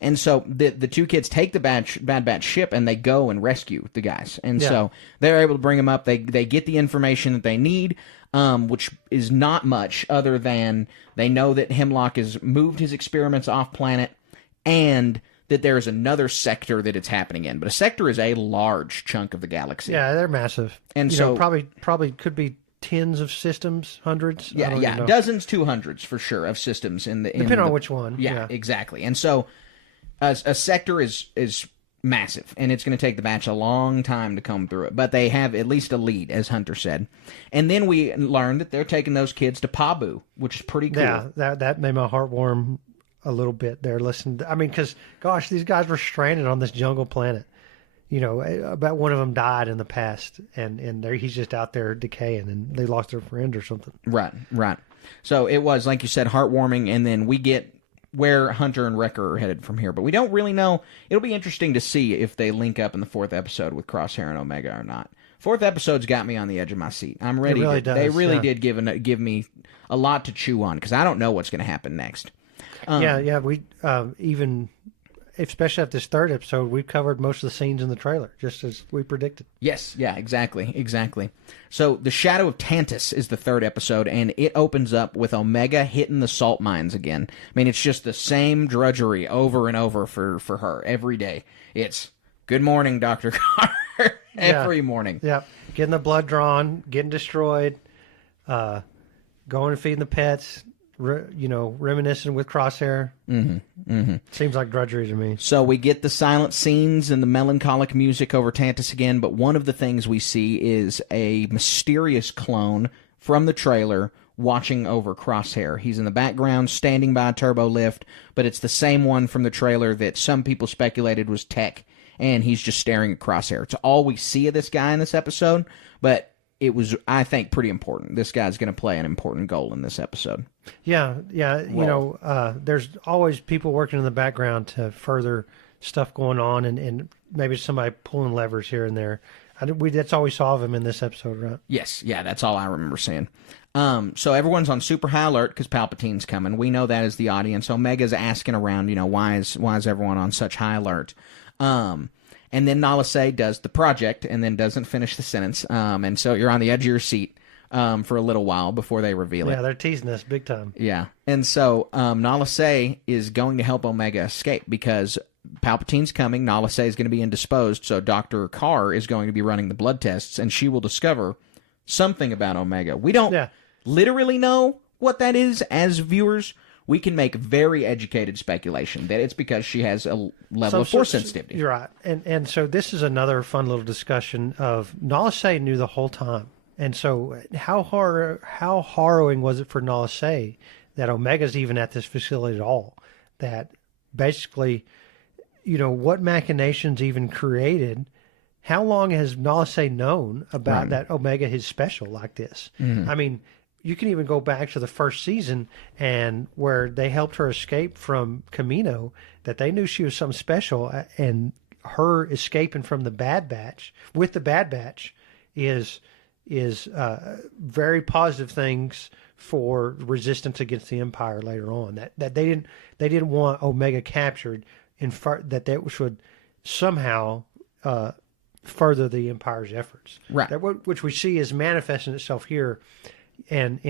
And so the two kids take the Bad Batch ship and they go and rescue the guys. And so they're able to bring them up. They get the information that they need, which is not much other than they know that Hemlock has moved his experiments off planet and that there is another sector that it's happening in. But a sector is a large chunk of the galaxy. Yeah, they're massive. And you so know, probably could be tens of systems, hundreds. Yeah, dozens to hundreds for sure of systems in the depending on which one. Yeah, exactly. And so a sector is massive, and it's going to take the Batch a long time to come through it. But they have at least a lead, as Hunter said. And then we learned that they're taking those kids to Pabu, which is pretty cool. Yeah, that made my heart warm a little bit there. Listen, I mean, because gosh, these guys were stranded on this jungle planet. About one of them died in the past, and he's just out there decaying, and they lost their friend or something. Right. So it was, like you said, heartwarming, and then we get where Hunter and Wrecker are headed from here, but we don't really know. It'll be interesting to see if they link up in the fourth episode with Crosshair and Omega or not. Fourth episode's got me on the edge of my seat. I'm ready. It really does, they really did give me a lot to chew on because I don't know what's going to happen next. We even, especially at this third episode, we covered most of the scenes in the trailer, just as we predicted. Yes, yeah, exactly. So The Shadow of Tantus is the third episode, and it opens up with Omega hitting the salt mines again. I mean, it's just the same drudgery over and over for her every day. It's, good morning, Dr. Carter, every morning. Yeah, getting the blood drawn, getting destroyed, going and feeding the pets, reminiscing with Crosshair. Seems like drudgery to me. So we get the silent scenes and the melancholic music over Tantus again, but one of the things we see is a mysterious clone from the trailer watching over Crosshair. He's in the background, standing by a turbo lift, but it's the same one from the trailer that some people speculated was Tech, and he's just staring at Crosshair. It's all we see of this guy in this episode, but it was, I think, pretty important. This guy's going to play an important goal in this episode. Yeah. There's always people working in the background to further stuff going on, and maybe somebody pulling levers here and there. That's all we saw of him in this episode, right? Yes, yeah, that's all I remember seeing. So everyone's on super high alert because Palpatine's coming. We know that as the audience. Omega's asking around, why is everyone on such high alert? And then Nala Se does the project and then doesn't finish the sentence. And so you're on the edge of your seat for a little while before they reveal it. Yeah, they're teasing us big time. Yeah. And so Nala Se is going to help Omega escape because Palpatine's coming. Nala Se is going to be indisposed, so Dr. Carr is going to be running the blood tests, and she will discover something about Omega. We don't literally know what that is as viewers. We can make very educated speculation that it's because she has a level of force sensitivity. You're right. And so this is another fun little discussion of Nala Se knew the whole time And so how harrowing was it for Nala Se that Omega's even at this facility at all? That basically, what machinations even created? How long has Nala Se known about that Omega is special like this? I mean, you can even go back to the first season and where they helped her escape from Camino, that they knew she was something special, and her escaping from the Bad Batch with the Bad Batch is very positive things for resistance against the Empire later on. That they didn't want Omega captured that would somehow further the Empire's efforts. Right. Which we see is manifesting itself here. And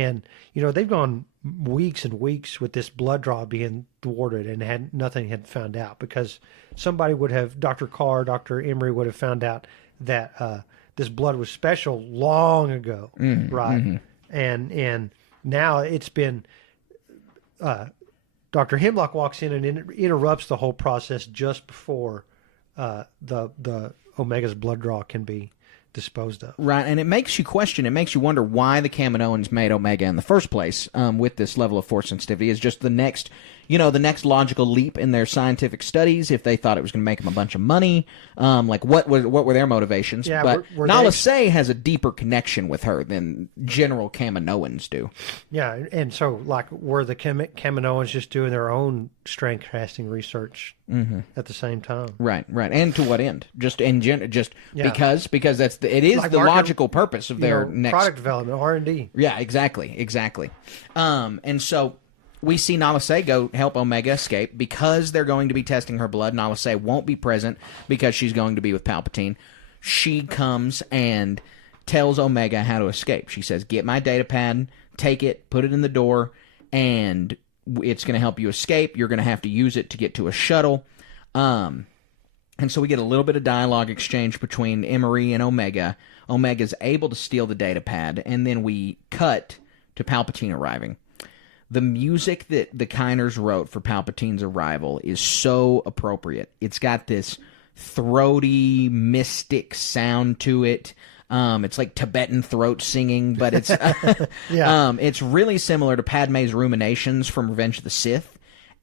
they've gone weeks and weeks with this blood draw being thwarted, and nothing had found out, because somebody would have, Dr. Carr, Dr. Emery would have found out that this blood was special long ago, right? Mm-hmm. And now it's been Dr. Hemlock walks in and interrupts the whole process just before the Omega's blood draw can be disposed of. Right, and it makes you question, it makes you wonder why the Kaminoans made Omega in the first place with this level of force sensitivity. Is just the next logical leap in their scientific studies, if they thought it was going to make them a bunch of money. What were their motivations? Yeah, but Nala Se has a deeper connection with her than general Kaminoans do. Yeah, and so, were the Kaminoans just doing their own strength casting research at the same time? Right, and to what end? Just because it is the logical purpose of their next product development, R&D. Yeah, exactly. And so we see Nala Se go help Omega escape because they're going to be testing her blood. Nala Se won't be present because she's going to be with Palpatine. She comes and tells Omega how to escape. She says, "Get my data pad, take it, put it in the door, and it's going to help you escape. You're going to have to use it to get to a shuttle." And so we get a little bit of dialogue exchange between Emery and Omega. Omega's able to steal the data pad, and then we cut to Palpatine arriving. The music that the Kiners wrote for Palpatine's arrival is so appropriate. It's got this throaty, mystic sound to it. It's like Tibetan throat singing, but it's it's really similar to Padme's ruminations from Revenge of the Sith.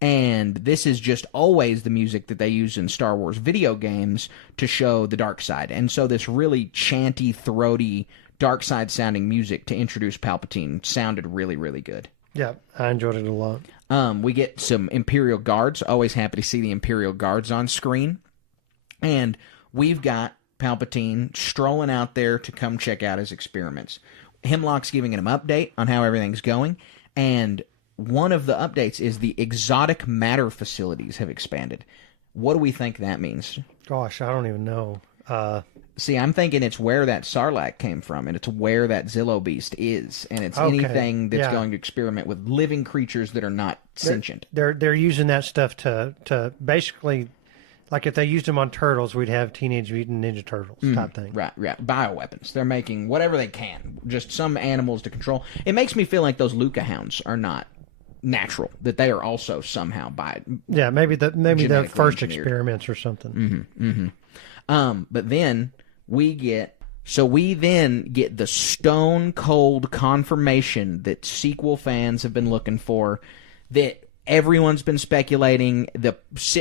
And this is just always the music that they use in Star Wars video games to show the dark side. And so this really chanty, throaty, dark side sounding music to introduce Palpatine sounded really, really good. Yeah, I enjoyed it a lot. We get some Imperial Guards. Always happy to see the Imperial Guards on screen. And we've got Palpatine strolling out there to come check out his experiments. Hemlock's giving him an update on how everything's going. And one of the updates is the exotic matter facilities have expanded. What do we think that means? Gosh, I don't even know. See, I'm thinking it's where that Sarlacc came from, and it's where that Zillo Beast is, and it's anything that's going to experiment with living creatures that are not sentient. They're using that stuff to basically, like if they used them on turtles, we'd have Teenage Mutant Ninja Turtles type thing. Right. Bioweapons. They're making whatever they can, just some animals to control. It makes me feel like those Luca hounds are not natural, that they are also somehow maybe the first engineered experiments or something. But then we get the stone cold confirmation that sequel fans have been looking for, that everyone's been speculating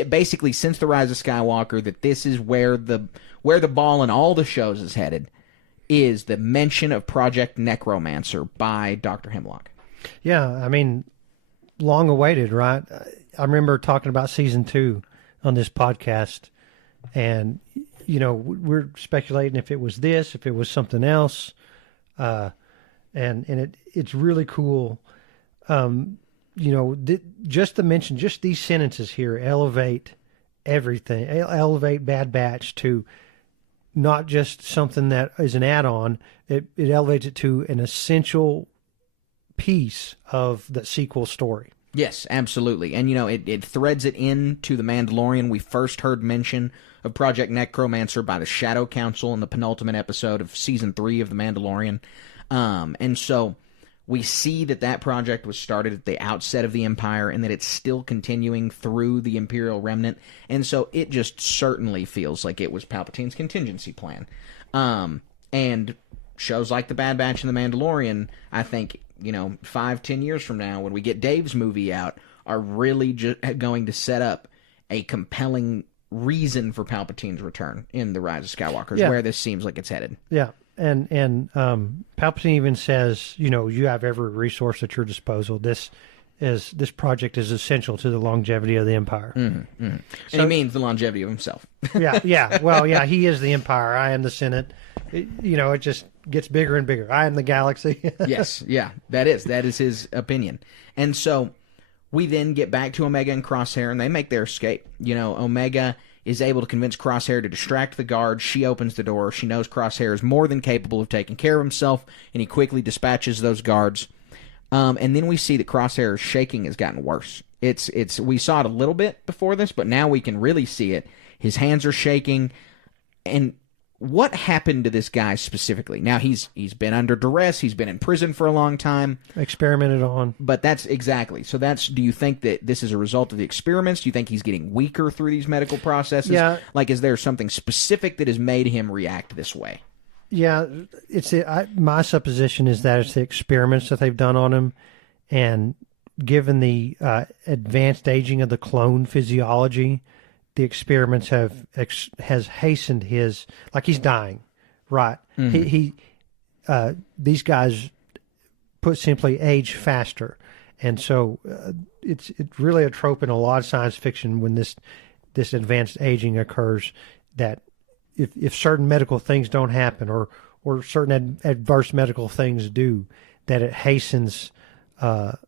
basically since the Rise of Skywalker, that this is where the ball in all the shows is headed, is the mention of Project Necromancer by Dr. Hemlock. Yeah, I mean, long awaited, right? I remember talking about season 2 on this podcast, and we're speculating if it was this, if it was something else, and it's really cool. Just to mention, just these sentences here elevate everything, elevate Bad Batch to not just something that is an add-on. It elevates it to an essential piece of the sequel story. Yes, absolutely. And, it threads it into The Mandalorian. We first heard mention of Project Necromancer by the Shadow Council in the penultimate episode of Season 3 of The Mandalorian. And so we see that project was started at the outset of the Empire, and that it's still continuing through the Imperial Remnant. And so it just certainly feels like it was Palpatine's contingency plan. And shows like The Bad Batch and The Mandalorian, I think, 5-10 years from now, when we get Dave's movie out, are really going to set up a compelling reason for Palpatine's return in The Rise of Skywalker, is where this seems like it's headed. Yeah. And Palpatine even says, you have every resource at your disposal. This project is essential to the longevity of the Empire. Mm-hmm, mm-hmm. So, and he means the longevity of himself. yeah. Well, yeah, he is the Empire. I am the Senate. It just gets bigger and bigger. I am the galaxy. Yes, yeah, that is his opinion. And so we then get back to Omega and Crosshair, and they make their escape. Omega is able to convince Crosshair to distract the guards. She opens the door. She knows Crosshair is more than capable of taking care of himself, and he quickly dispatches those guards. And then we see that Crosshair's shaking has gotten worse. We saw it a little bit before this, but now we can really see it. His hands are shaking. And what happened to this guy specifically? Now, he's been under duress. He's been in prison for a long time. Experimented on. But that's exactly. So do you think that this is a result of the experiments? Do you think he's getting weaker through these medical processes? Yeah. Like, is there something specific that has made him react this way? Yeah, my supposition is that it's the experiments that they've done on him, and given the advanced aging of the clone physiology, the experiments has hastened his, like, he's dying, right? Mm-hmm. These guys, put simply, age faster, and so it's really a trope in a lot of science fiction when this advanced aging occurs, that if certain medical things don't happen, or certain adverse medical things do, that it hastens the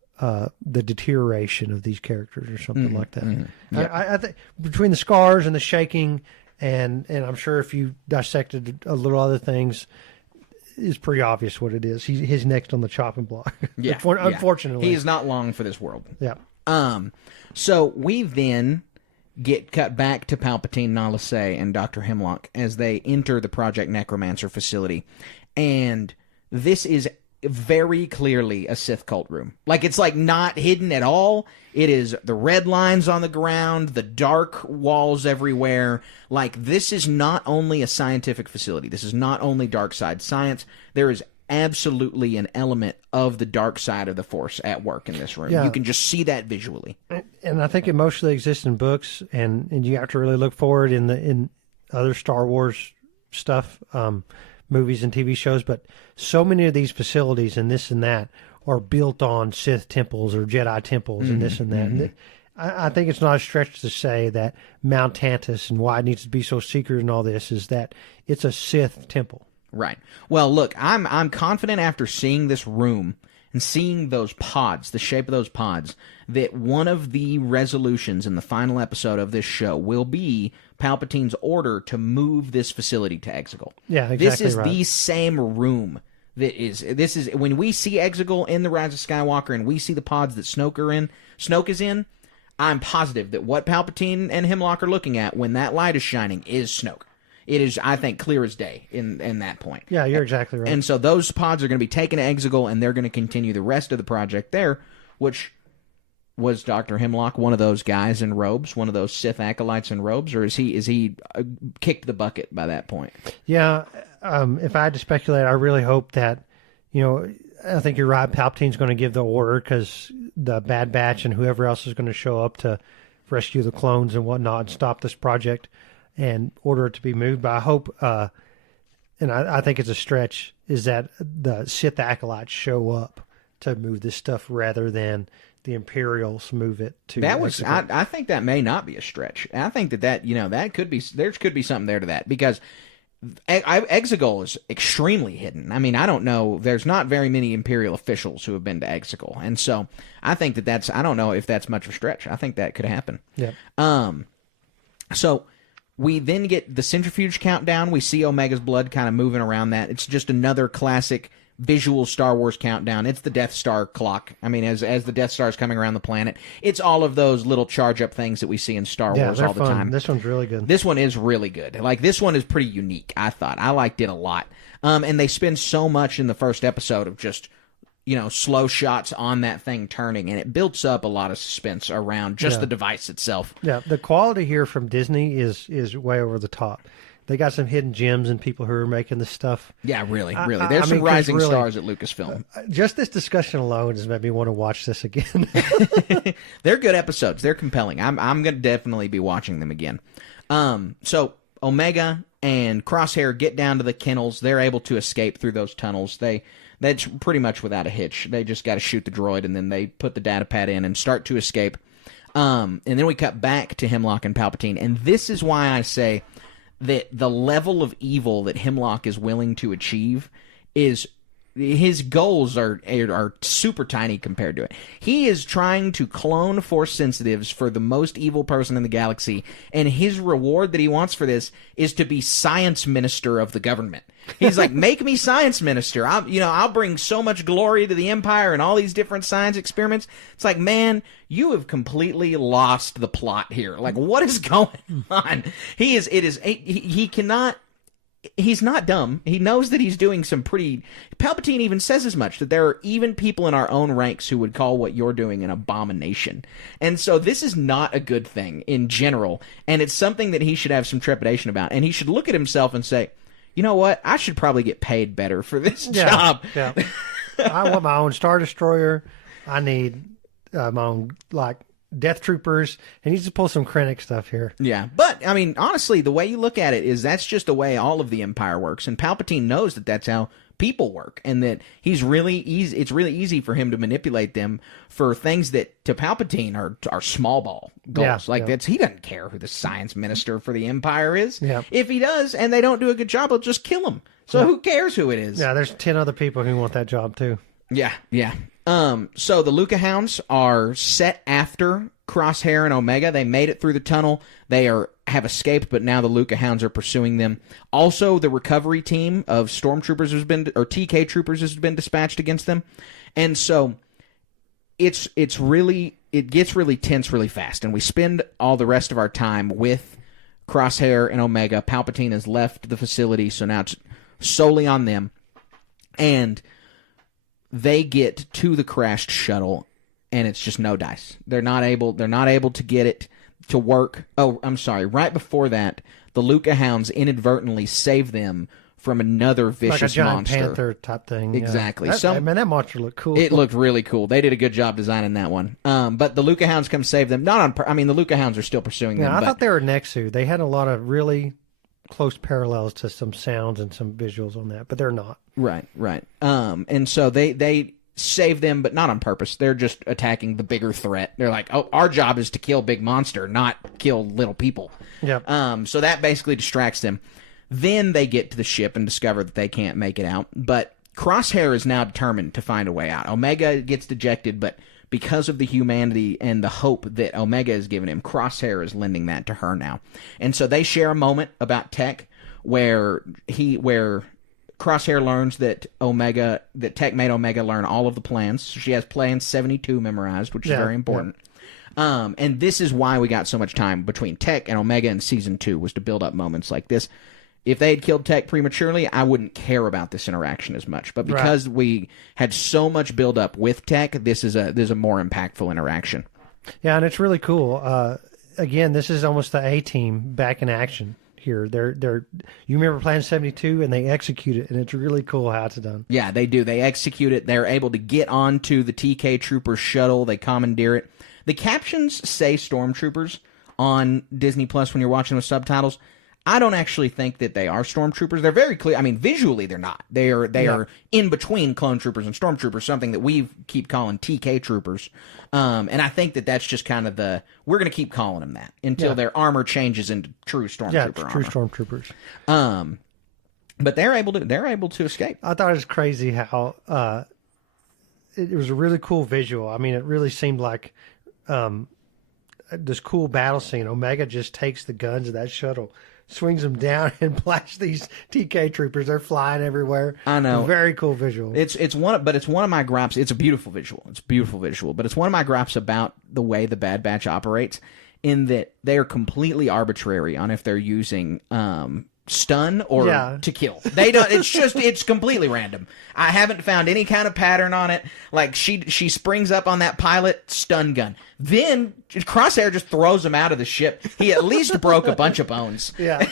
deterioration of these characters or something like that. Mm-hmm. Yeah. I think between the scars and the shaking, and I'm sure if you dissected a little other things, it's pretty obvious what it is. He's next on the chopping block. Yeah, unfortunately. He is not long for this world. Yeah. So we then get cut back to Palpatine, Nala Se, and Dr. Hemlock as they enter the Project Necromancer facility. And this is very clearly a Sith cult room. Like, it's like not hidden at all. It is the red lines on the ground, the dark walls everywhere. Like, this is not only a scientific facility. This is not only dark side science. There is absolutely an element of the dark side of the Force at work in this room. Yeah. You can just see that visually. And I think it mostly exists in books, and you have to really look for it in other Star Wars stuff, movies and TV shows. But so many of these facilities and this and that are built on Sith temples or Jedi temples, and this and that. Mm-hmm. And I think it's not a stretch to say that Mount Tantus and why it needs to be so secret and all this is that it's a Sith temple. Right. Well, look, I'm confident after seeing this room and seeing those pods, the shape of those pods, that one of the resolutions in the final episode of this show will be Palpatine's order to move this facility to Exegol. Yeah, exactly. This is right. the same room that this is when we see Exegol in The Rise of Skywalker and we see the pods that Snoke is in, I'm positive that what Palpatine and Hemlock are looking at when that light is shining is Snoke. It is, I think, clear as day in that point. Yeah, you're exactly right. And so those pods are going to be taken to Exegol, and they're going to continue the rest of the project there, which was Dr. Hemlock one of those guys in robes, one of those Sith acolytes in robes, or is he kicked the bucket by that point? Yeah, if I had to speculate, I really hope that, I think you're right, Palpatine's going to give the order because the Bad Batch and whoever else is going to show up to rescue the clones and whatnot and stop this project and order it to be moved. But I hope, and I think it's a stretch, is that the Sith acolytes show up to move this stuff rather than the Imperials move it to. I think that may not be a stretch. I think that could be, there could be something there to that, because Exegol is extremely hidden. I mean, I don't know. There's not very many Imperial officials who have been to Exegol, and so I think that's. I don't know if that's much of a stretch. I think that could happen. Yeah. So we then get the centrifuge countdown. We see Omega's blood kind of moving around that. It's just another classic visual Star Wars countdown. It's the Death Star clock. I mean, as the Death Star is coming around the planet, it's all of those little charge-up things that we see in Star Wars all the time. This one's really good. This one is really good. Like, this one is pretty unique, I thought. I liked it a lot. And they spend so much in the first episode of just, slow shots on that thing turning, and it builds up a lot of suspense around just the device itself. Yeah, the quality here from Disney is way over the top. they got some hidden gems and people who are making this stuff. Yeah, really. There's some rising stars at Lucasfilm. Just this discussion alone has made me want to watch this again. They're good episodes. They're compelling. I'm going to definitely be watching them again. So Omega and Crosshair get down to the kennels. They're able to escape through those tunnels. That's pretty much without a hitch. They just got to shoot the droid, and then they put the data pad in and start to escape. And then we cut back to Hemlock and Palpatine. And this is why I say that the level of evil that Hemlock is willing to achieve is... his goals are super tiny compared to it. He is trying to clone Force sensitives for the most evil person in the galaxy, and his reward that he wants for this is to be science minister of the government. He's like, make me science minister. I'll bring so much glory to the Empire and all these different science experiments. It's like, man, you have completely lost the plot here. Like, what is going on? He cannot. He's not dumb. He knows that he's doing some pretty... Palpatine even says as much, that there are even people in our own ranks who would call what you're doing an abomination. And so this is not a good thing in general, and it's something that he should have some trepidation about. And he should look at himself and say, you know what? I should probably get paid better for this job. Yeah. I want my own Star Destroyer. I need my own, Death Troopers. He needs to pull some Krennic stuff here. Yeah, but, I mean, honestly, the way you look at it is that's just the way all of the Empire works, and Palpatine knows that that's how people work, and that it's really easy for him to manipulate them for things that, to Palpatine, are small ball goals. He doesn't care who the science minister for the Empire is. Yeah. If he does, and they don't do a good job, he'll just kill him. So who cares who it is? Yeah, there's 10 other people who want that job, too. Yeah. So the Luca Hounds are set after Crosshair and Omega. They made it through the tunnel. They have escaped, but now the Luca Hounds are pursuing them. Also, the recovery team of stormtroopers TK troopers has been dispatched against them. And so it gets really tense really fast, and we spend all the rest of our time with Crosshair and Omega. Palpatine has left the facility, so now it's solely on them. And they get to the crashed shuttle, and it's just no dice. They're not able to get it to work. Oh, I'm sorry. Right before that, the Luca Hounds inadvertently save them from another vicious like a giant monster. panther type thing. Exactly. Yeah. That monster looked cool. It looked really cool. They did a good job designing that one. But the Luca Hounds come save them. The Luca Hounds are still pursuing them. I thought they were Nexu. They had a lot of really close parallels to some sounds and some visuals on that, but they're not. Right. And so they save them, but not on purpose. They're just attacking the bigger threat. They're like, oh, our job is to kill big monster, not kill little people. Yeah. So that basically distracts them. Then they get to the ship and discover that they can't make it out. But Crosshair is now determined to find a way out. Omega gets dejected, but because of the humanity and the hope that Omega has given him, Crosshair is lending that to her now. And so they share a moment about Tech where Crosshair learns that Tech made Omega learn all of the plans. So she has Plan 72 memorized, which is very important. Yeah. And this is why we got so much time between Tech and Omega in Season 2, was to build up moments like this. If they had killed Tech prematurely, I wouldn't care about this interaction as much. But because we had so much build up with Tech, this is a more impactful interaction. Yeah, and it's really cool. Again, this is almost the A-Team back in action here. You remember Plan 72, and they execute it, and it's really cool how it's done. Yeah, they do. They execute it. They're able to get onto the TK Trooper shuttle. They commandeer it. The captions say Stormtroopers on Disney Plus when you're watching with subtitles. I don't actually think that they are stormtroopers. They're very clear. I mean, visually they're not. They are in between clone troopers and stormtroopers, something that we keep calling TK troopers. And I think that that's just kind of we're going to keep calling them that until their armor changes into true stormtrooper armor. True stormtroopers. But they're able to escape. I thought it was crazy how it was a really cool visual. I mean, it really seemed like this cool battle scene. Omega just takes the guns of that shuttle, swings them down, and blasts these TK troopers. They're flying everywhere. I know. Very cool visual. It's one of my gripes. It's a beautiful visual. But it's one of my gripes about the way the Bad Batch operates, in that they are completely arbitrary on if they're using stun or Yeah. to kill. They don't. It's completely random. I haven't found any kind of pattern on it. Like she springs up on that pilot, stun gun. Then Crosshair just throws him out of the ship. He at least broke a bunch of bones. Yeah.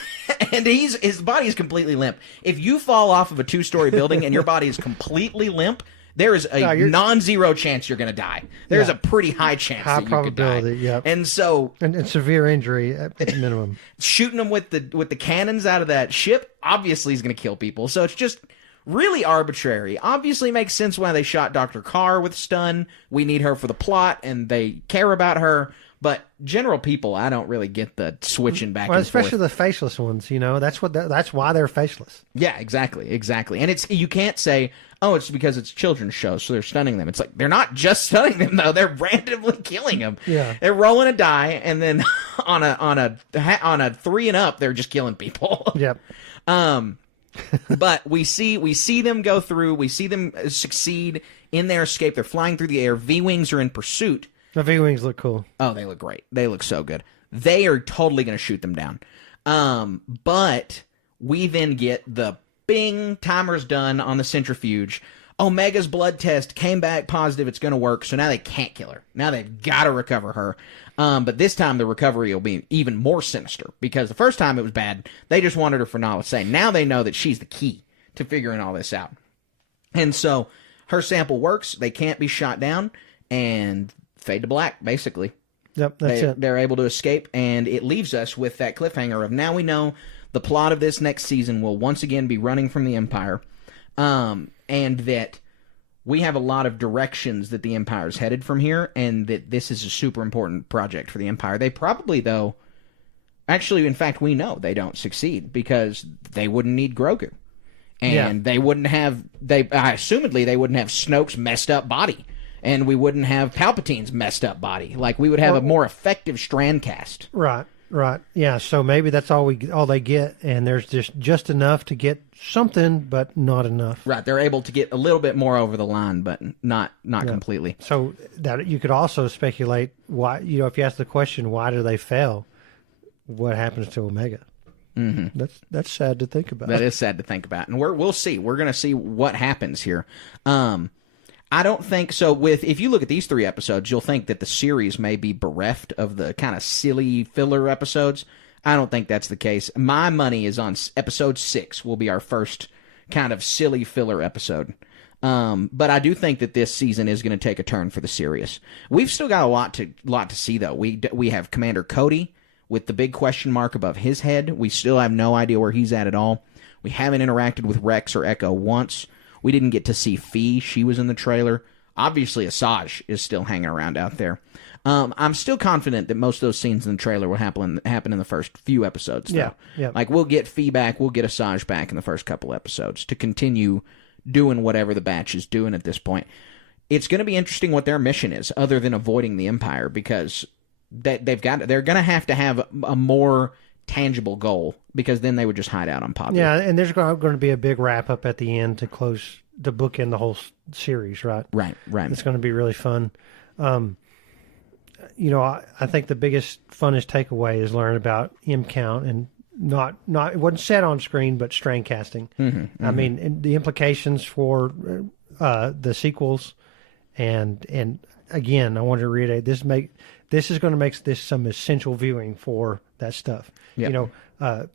And his body is completely limp. If you fall off of a 2-story building and your body is completely limp, there is a non-zero chance you're going to die. There's a pretty high chance that you could die. Yep. And so, and severe injury at minimum. shooting them with the cannons out of that ship obviously is going to kill people. So it's just really arbitrary. Obviously makes sense why they shot Dr. Carr with stun. We need her for the plot, and they care about her. But general people, I don't really get the switching back and forth. Especially the faceless ones, that's why they're faceless. Yeah, exactly. And you can't say, oh, it's because it's a children's show, so they're stunning them. It's like, they're not just stunning them, though. They're randomly killing them. Yeah. They're rolling a die, and then on a 3 and up, they're just killing people. Yep. But we see them go through. We see them succeed in their escape. They're flying through the air. V-Wings are in pursuit. The V-Wings look cool. Oh, they look great. They look so good. They are totally going to shoot them down. But we then get the bing, timer's done on the centrifuge. Omega's blood test came back positive. It's going to work. So now they can't kill her. Now they've got to recover her. But this time the recovery will be even more sinister, because the first time it was bad. They just wanted her for Nala's sake. Now they know that she's the key to figuring all this out. And so her sample works. They can't be shot down, and fade to black, basically. Yep, that's it. They're able to escape, and it leaves us with that cliffhanger of, now we know the plot of this next season will once again be running from the Empire, and that we have a lot of directions that the Empire is headed from here, and that this is a super important project for the Empire. They probably, though, actually, in fact, we know they don't succeed, because they wouldn't need Grogu. And they wouldn't have, assumedly, they wouldn't have Snoke's messed up body. And we wouldn't have Palpatine's messed up body. Like, we would have a more effective strand cast. Right. Yeah, so maybe that's all they get, and there's just enough to get something, but not enough. Right, they're able to get a little bit more over the line, but not completely. So that you could also speculate why, if you ask the question, why do they fail? What happens to Omega? Mm-hmm. That's sad to think about. That is sad to think about, and we'll see. We're going to see what happens here. I don't think so. If you look at these 3 episodes, you'll think that the series may be bereft of the kind of silly filler episodes. I don't think that's the case. My money is on episode 6 will be our first kind of silly filler episode. But I do think that this season is going to take a turn for the serious. We've still got a lot to see, though. We have Commander Cody with the big question mark above his head. We still have no idea where he's at all. We haven't interacted with Rex or Echo once. We didn't get to see Fee. She was in the trailer. Obviously, Asajj is still hanging around out there. I'm still confident that most of those scenes in the trailer will happen in the first few episodes, though. Yeah. Like, we'll get Fee back, we'll get Asajj back in the first couple episodes to continue doing whatever the batch is doing at this point. It's going to be interesting what their mission is, other than avoiding the Empire, because they're going to have a more tangible goal, because then they would just hide out on Pabu. Yeah, and there's going to be a big wrap up at the end to bookend the whole series, right? Right. It's going to be really fun. I think the biggest funnest takeaway is learning about M count, and not it wasn't said on screen, but strain casting. Mm-hmm. I mean, and the implications for the sequels, and again, I want to reiterate this is going to make this some essential viewing for that stuff. Yep.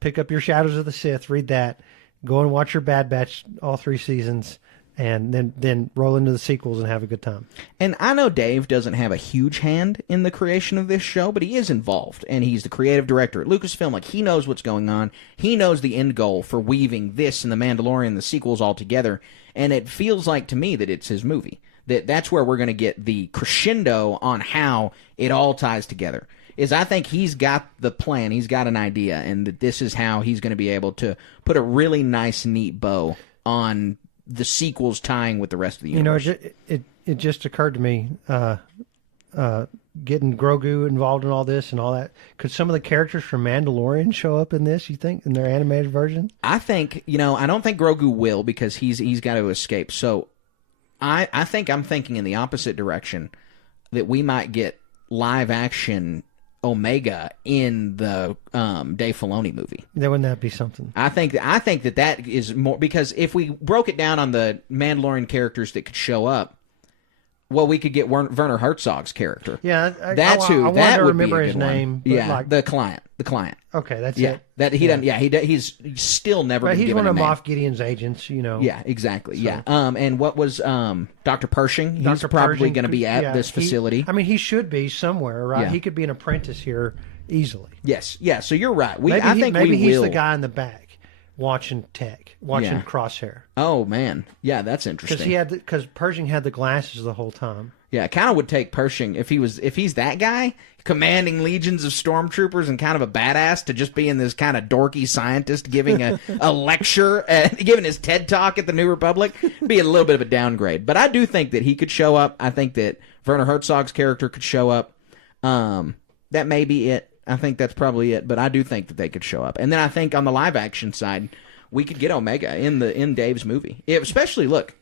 Pick up your Shadows of the Sith, read that, go and watch your Bad Batch all 3 seasons, and then roll into the sequels and have a good time. And I know Dave doesn't have a huge hand in the creation of this show, but he is involved, and he's the creative director at Lucasfilm. Like, he knows what's going on. He knows the end goal for weaving this and The Mandalorian, the sequels all together, and it feels like to me that it's his movie. That's where we're going to get the crescendo on how it all ties together. I think he's got the plan, he's got an idea, and that this is how he's going to be able to put a really nice, neat bow on the sequels tying with the rest of the universe. It just occurred to me, getting Grogu involved in all this and all that. Could some of the characters from Mandalorian show up in this, you think, in their animated version? I think, I don't think Grogu will, because he's got to escape. So I think I'm thinking in the opposite direction, that we might get live action Omega in the Dave Filoni movie. Then wouldn't that be something? I think that is more, because if we broke it down on the Mandalorian characters that could show up, well, we could get Werner Herzog's character. Yeah, that's who. I that to would remember be a his good one. name. But Yeah, like, the client. Okay, that's Yeah, it. that he doesn't. Yeah, he's still never. But been he's given one of a name. Moff Gideon's agents. Yeah, exactly. Yeah. And what was Dr. Pershing? He's Dr. probably Pershing going to be at this facility. He should be somewhere, right? Yeah. He could be an apprentice here easily. Yes. Yeah. So you're right. Maybe he's will. the guy in the back watching Crosshair. Oh man, yeah, that's interesting. Because Pershing had the glasses the whole time. Yeah, it kind of would take Pershing if he's that guy commanding legions of stormtroopers and kind of a badass to just being this kind of dorky scientist giving a lecture, giving his TED talk at the New Republic. Be a little bit of a downgrade, but I do think that he could show up. I think that Werner Herzog's character could show up. That may be it. I think that's probably it, but I do think that they could show up. And then I think on the live action side, we could get Omega in Dave's movie. Especially, look,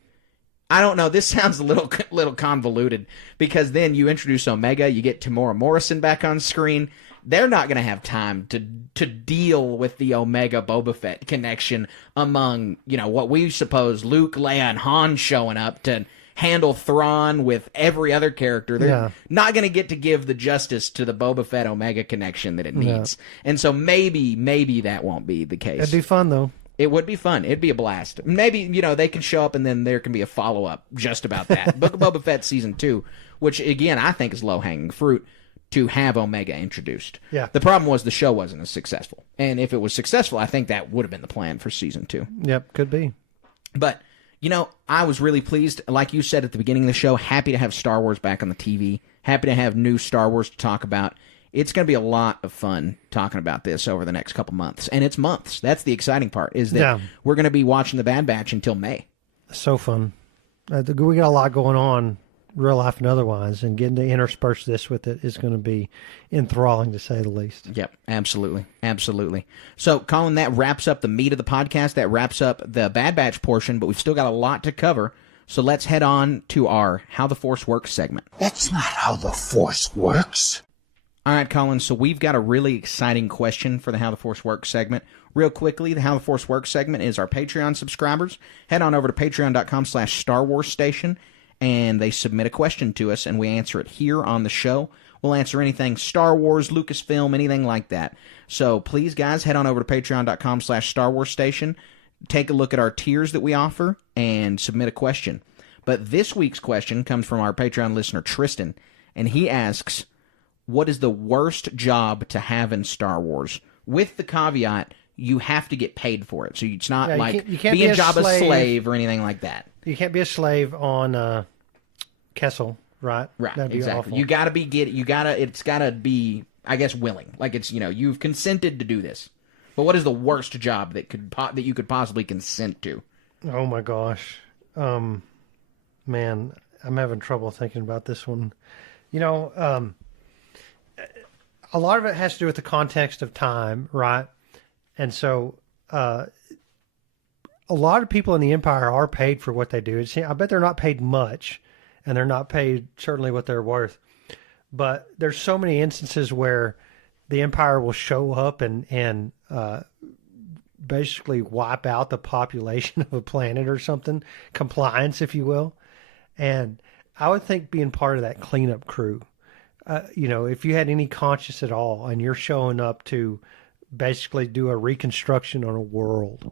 I don't know, this sounds a little convoluted, because then you introduce Omega, you get Tamora Morrison back on screen. They're not going to have time to deal with the Omega Boba Fett connection among, what we suppose Luke, Leia, and Han showing up to handle Thrawn with every other character. They're not going to get to give the justice to the Boba Fett Omega connection that it needs. And so maybe that won't be the case. It'd be fun, though. It would be fun. It'd be a blast. Maybe, they can show up and then there can be a follow-up just about that. Book of Boba Fett Season 2, which, again, I think is low-hanging fruit to have Omega introduced. Yeah. The problem was the show wasn't as successful. And if it was successful, I think that would have been the plan for Season 2. Yep, could be. But, I was really pleased. Like you said at the beginning of the show, happy to have Star Wars back on the TV. Happy to have new Star Wars to talk about. It's going to be a lot of fun talking about this over the next couple months. And it's months. That's the exciting part, is that we're going to be watching The Bad Batch until May. So fun. We got a lot going on, real life and otherwise, and getting to intersperse this with it is going to be enthralling, to say the least. Yep, absolutely. Absolutely. So, Colin, that wraps up the meat of the podcast. That wraps up the Bad Batch portion, but we've still got a lot to cover. So let's head on to our How the Force Works segment. That's not how the Force works. All right, Colin, so we've got a really exciting question for the How the Force Works segment. Real quickly, the How the Force Works segment is our Patreon subscribers. Head on over to patreon.com/Star Wars Station, and they submit a question to us, and we answer it here on the show. We'll answer anything Star Wars, Lucasfilm, anything like that. So please, guys, head on over to patreon.com/Star Wars Station. Take a look at our tiers that we offer and submit a question. But this week's question comes from our Patreon listener, Tristan, and he asks, what is the worst job to have in Star Wars? With the caveat, you have to get paid for it. So it's not you can't being be a Jabba's slave or anything like that. You can't be a slave on Kessel, right? Right, That'd be exactly. awful. You got to be it's got to be, I guess, willing. Like it's, you've consented to do this. But what is the worst job that you could possibly consent to? Oh my gosh. Man, I'm having trouble thinking about this one. A lot of it has to do with the context of time, right? And so a lot of people in the Empire are paid for what they do. I bet they're not paid much, and they're not paid certainly what they're worth. But there's so many instances where the Empire will show up and basically wipe out the population of a planet or something, compliance, if you will. And I would think being part of that cleanup crew, if you had any conscience at all and you're showing up to basically do a reconstruction on a world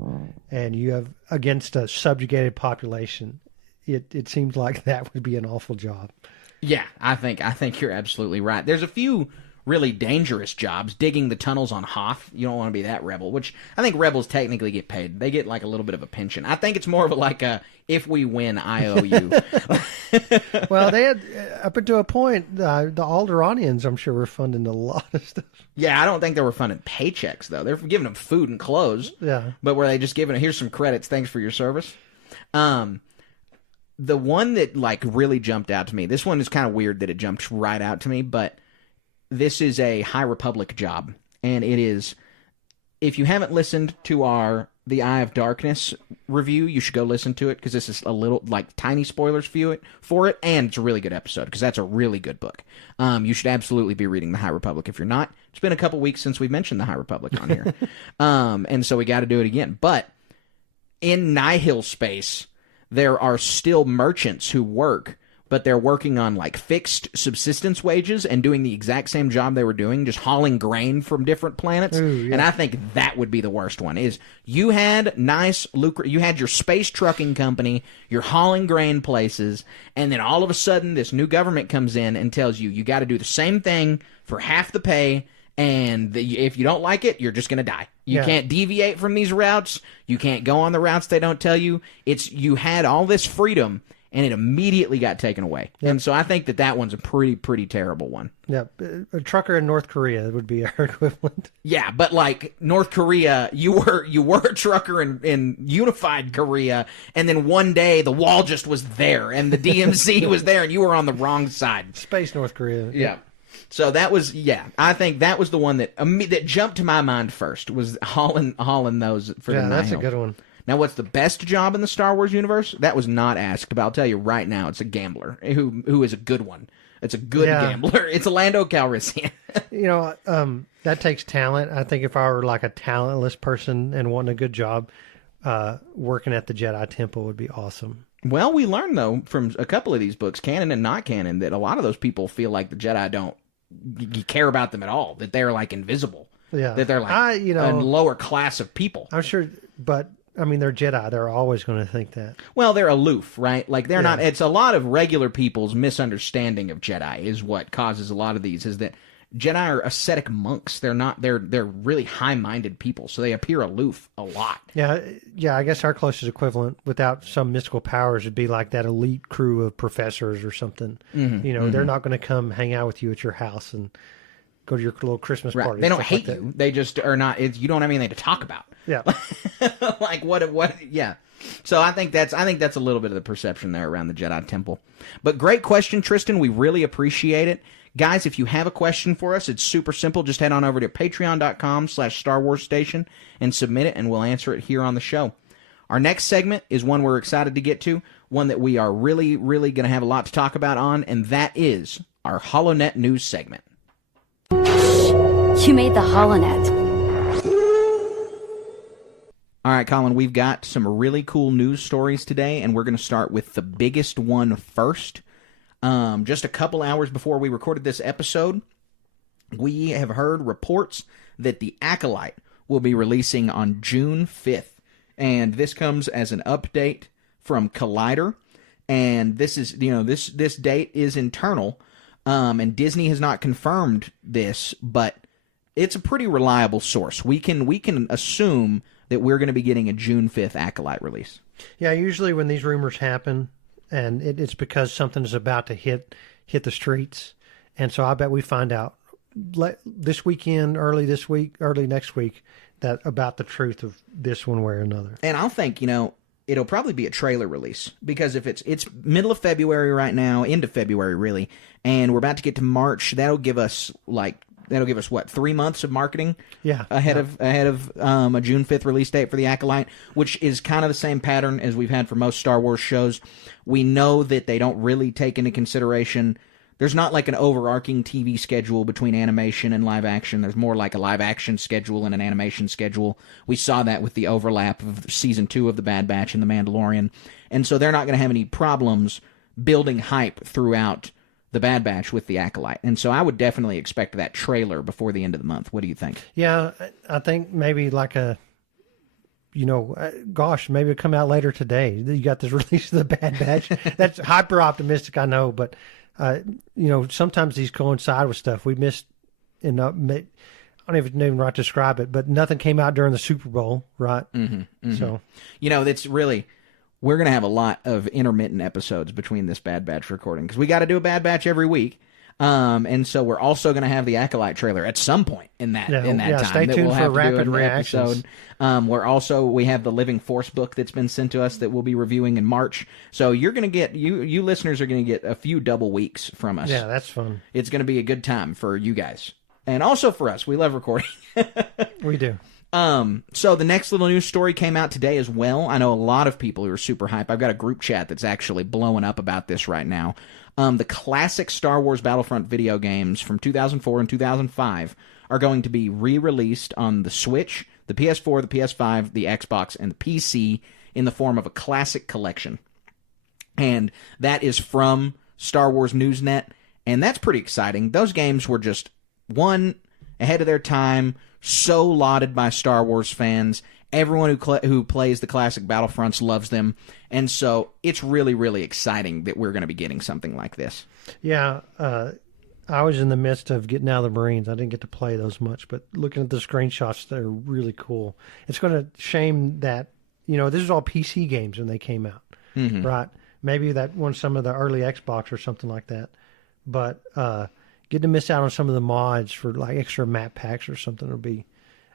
and you have against a subjugated population, it seems like that would be an awful job. Yeah, I think you're absolutely right. There's a few really dangerous jobs, digging the tunnels on Hoth. You don't want to be that rebel, which I think rebels technically get paid. They get like a little bit of a pension. I think it's more of a if we win, I owe you. Well, they had, up until a point, the Alderanians, I'm sure, were funding a lot of stuff. Yeah, I don't think they were funding paychecks, though. They're giving them food and clothes. Yeah. But were they just giving, here's some credits, thanks for your service? The one that really jumped out to me, this one is kind of weird that it jumped right out to me, but this is a High Republic job, and it is, if you haven't listened to our the Eye of Darkness review, you should go listen to it because this is a little like tiny spoilers for it, and it's a really good episode because that's a really good book. You should absolutely be reading The High Republic if you're not. It's been a couple weeks since we've mentioned The High Republic on here, and so we got to do it again. But in Nihil space, there are still merchants who work, but they're working on like fixed subsistence wages and doing the exact same job they were doing, just hauling grain from different planets. Ooh, yeah. And I think that would be the worst one. Is you had you had your space trucking company, you're hauling grain places, and then all of a sudden this new government comes in and tells you you got to do the same thing for half the pay, and if you don't like it, you're just going to die. You can't deviate from these routes. You can't go on the routes they don't tell you. You had all this freedom, and it immediately got taken away. Yep. And so I think that one's a pretty terrible one. Yeah, a trucker in North Korea would be our equivalent. Yeah, but like North Korea, you were a trucker in unified Korea, and then one day the wall just was there, and the DMZ was there, and you were on the wrong side. Space North Korea. Yeah. So that was, I think that was the one that jumped to my mind first, was hauling those for the Nihil. Yeah, that's a good one. Now, what's the best job in the Star Wars universe? That was not asked, but I'll tell you right now, it's a gambler who is a good one. It's a good gambler. It's a Lando Calrissian. That takes talent. I think if I were like a talentless person and wanting a good job, working at the Jedi Temple would be awesome. Well, we learned, though, from a couple of these books, canon and not canon, that a lot of those people feel like the Jedi don't care about them at all, that they're like invisible. Yeah. That they're like a lower class of people. I'm sure, but I mean, they're Jedi. They're always going to think that. Well, they're aloof, right? Like they're not. It's a lot of regular people's misunderstanding of Jedi is what causes a lot of these. Is that Jedi are ascetic monks? They're not. They're really high-minded people, so they appear aloof a lot. Yeah. I guess our closest equivalent, without some mystical powers, would be like that elite crew of professors or something. Mm-hmm, they're not going to come hang out with you at your house and go to your little Christmas party. They don't hate you. They just are not. You don't have anything to talk about. Yeah. Like what? Yeah. So I think that's a little bit of the perception there around the Jedi Temple. But great question, Tristan. We really appreciate it. Guys, if you have a question for us, it's super simple. Just head on over to patreon.com/Star Wars Station and submit it, and we'll answer it here on the show. Our next segment is one we're excited to get to, one that we are really, really going to have a lot to talk about on, and that is our HoloNet news segment. You made the HoloNet. All right, Colin, we've got some really cool news stories today, and we're going to start with the biggest one first. Just a couple hours before we recorded this episode, we have heard reports that The Acolyte will be releasing on June 5th. And this comes as an update from Collider. And this is, this date is internal. And Disney has not confirmed this, but it's a pretty reliable source. We can assume that we're going to be getting a June 5th Acolyte release. Yeah, usually when these rumors happen, and it's because something's about to hit the streets. And so I bet we find out this weekend, early next week, that about the truth of this one way or another. And I'll think, it'll probably be a trailer release, because if it's middle of February right now, end of February really, and we're about to get to March, that'll give us what, 3 months of marketing? Yeah. Ahead of a June 5th release date for The Acolyte, which is kind of the same pattern as we've had for most Star Wars shows. We know that they don't really take into consideration, there's not like an overarching TV schedule between animation and live action. There's more like a live action schedule and an animation schedule. We saw that with the overlap of season 2 of The Bad Batch and The Mandalorian. And so they're not going to have any problems building hype throughout The Bad Batch with The Acolyte. And so I would definitely expect that trailer before the end of the month. What do you think? Yeah, I think maybe like maybe it'll come out later today. You got this release of The Bad Batch. That's hyper optimistic, I know, but sometimes these coincide with stuff. We missed, I don't even know how to describe it, but nothing came out during the Super Bowl, right? Mm-hmm, mm-hmm. So, that's really, we're going to have a lot of intermittent episodes between this Bad Batch recording, because we got to do a Bad Batch every week. And so we're also going to have the Acolyte trailer at some point in that time. Stay tuned we'll for rapid reactions. We have the Living Force book that's been sent to us that we'll be reviewing in March. So you're going to get, you listeners are going to get a few double weeks from us. Yeah, that's fun. It's going to be a good time for you guys. And also for us. We love recording. We do. So the next little news story came out today as well. I know a lot of people who are super hype. I've got a group chat that's actually blowing up about this right now. The classic Star Wars Battlefront video games from 2004 and 2005 are going to be re-released on the Switch, the PS4, the PS5, the Xbox, and the PC in the form of a classic collection. And that is from Star Wars Newsnet, and that's pretty exciting. Those games were just, one, ahead of their time, so lauded by Star Wars fans. Everyone who plays the classic Battlefronts loves them, and so it's really, really exciting that we're going to be getting something like this. Yeah, I was in the midst of getting out of the Marines. I didn't get to play those much, but looking at the screenshots, they're really cool. It's going to shame that, this is all PC games when they came out, right? Maybe that won some of the early Xbox or something like that. But getting to miss out on some of the mods for like extra map packs or something would be,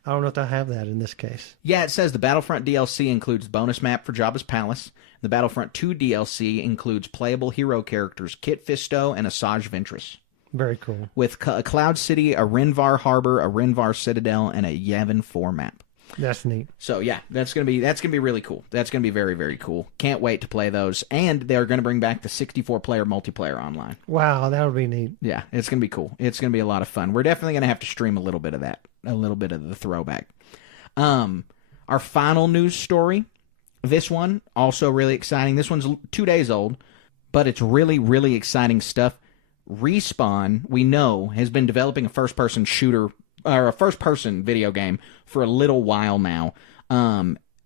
I don't know if they'll have that in this case. Yeah, it says the Battlefront DLC includes bonus map for Jabba's Palace. The Battlefront 2 DLC includes playable hero characters Kit Fisto and Asajj Ventress. Very cool. With a Cloud City, a Renvar Harbor, a Renvar Citadel, and a Yavin 4 map. That's neat. So yeah, that's gonna be really cool. That's gonna be very, very cool. Can't wait to play those. And they're gonna bring back the 64-player multiplayer online. Wow, that would be neat. Yeah, it's gonna be cool. It's gonna be a lot of fun. We're definitely gonna have to stream a little bit of that, a little bit of the throwback. Our final news story. This one also really exciting. This one's 2 days old, but it's really, really exciting stuff. Respawn, we know, has been developing a first-person shooter or a first-person video game for a little while now.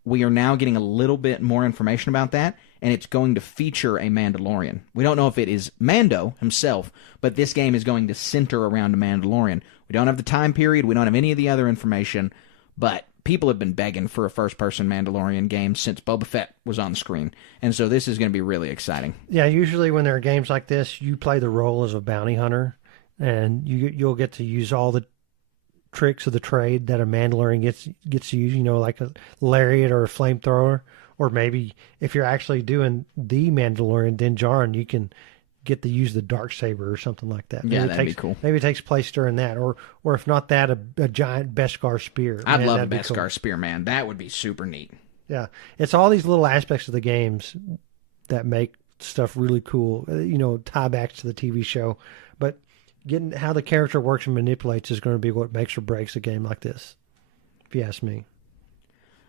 We are now getting a little bit more information about that, and it's going to feature a Mandalorian. We don't know if it is Mando himself, but this game is going to center around a Mandalorian. We don't have the time period. We don't have any of the other information, but people have been begging for a first-person Mandalorian game since Boba Fett was on the screen, and so this is going to be really exciting. Yeah, usually when there are games like this, you play the role as a bounty hunter, and you'll get to use all the tricks of the trade that a Mandalorian gets to use, like a lariat or a flamethrower, or maybe if you're actually doing the Mandalorian Din Djarin, you can get to use the Darksaber or something like that. Yeah, that'd be cool. Maybe it takes place during that, or if not that, a giant Beskar spear. I'd love a Beskar spear, man. That would be super neat. Yeah, it's all these little aspects of the games that make stuff really cool. Tie backs to the TV show, but getting how the character works and manipulates is going to be what makes or breaks a game like this, if you ask me.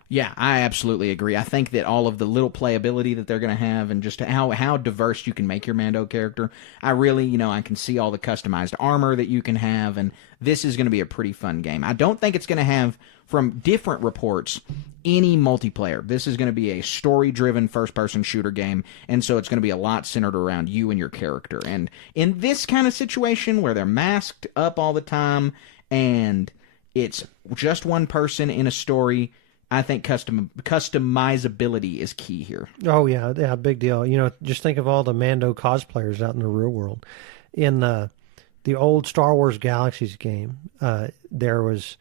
Yeah, I absolutely agree. I think that all of the little playability that they're going to have and just how diverse you can make your Mando character, I really, I can see all the customized armor that you can have, and this is going to be a pretty fun game. I don't think it's going to have, from different reports, any multiplayer. This is going to be a story-driven first-person shooter game, and so it's going to be a lot centered around you and your character. And in this kind of situation where they're masked up all the time and it's just one person in a story, I think customizability is key here. Oh, yeah, big deal. Just think of all the Mando cosplayers out in the real world. In the old Star Wars Galaxies game, there was...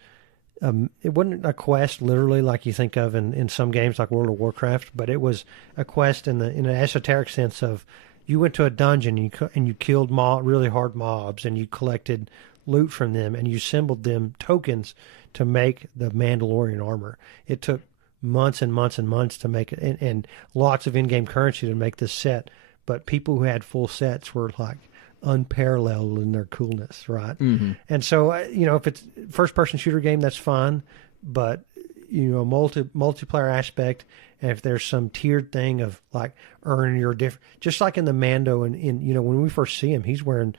it wasn't a quest literally like you think of in some games like World of Warcraft, but it was a quest in an esoteric sense of you went to a dungeon and you killed really hard mobs and you collected loot from them and you assembled them tokens to make the Mandalorian armor. It took months and months and months to make it, and lots of in-game currency to make this set, but people who had full sets were like unparalleled in their coolness, right? Mm-hmm. And so, if it's first-person shooter game, that's fun, but multiplayer aspect, and if there's some tiered thing of like earning your different, just like in the Mando, and when we first see him, he's wearing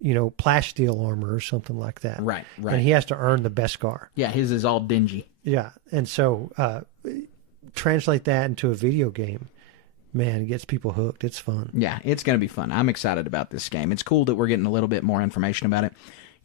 plasteel armor or something like that, right, and he has to earn the Beskar. Yeah, his is all dingy. Yeah, and so translate that into a video game. Man, it gets people hooked. It's fun. Yeah, it's going to be fun. I'm excited about this game. It's cool that we're getting a little bit more information about it.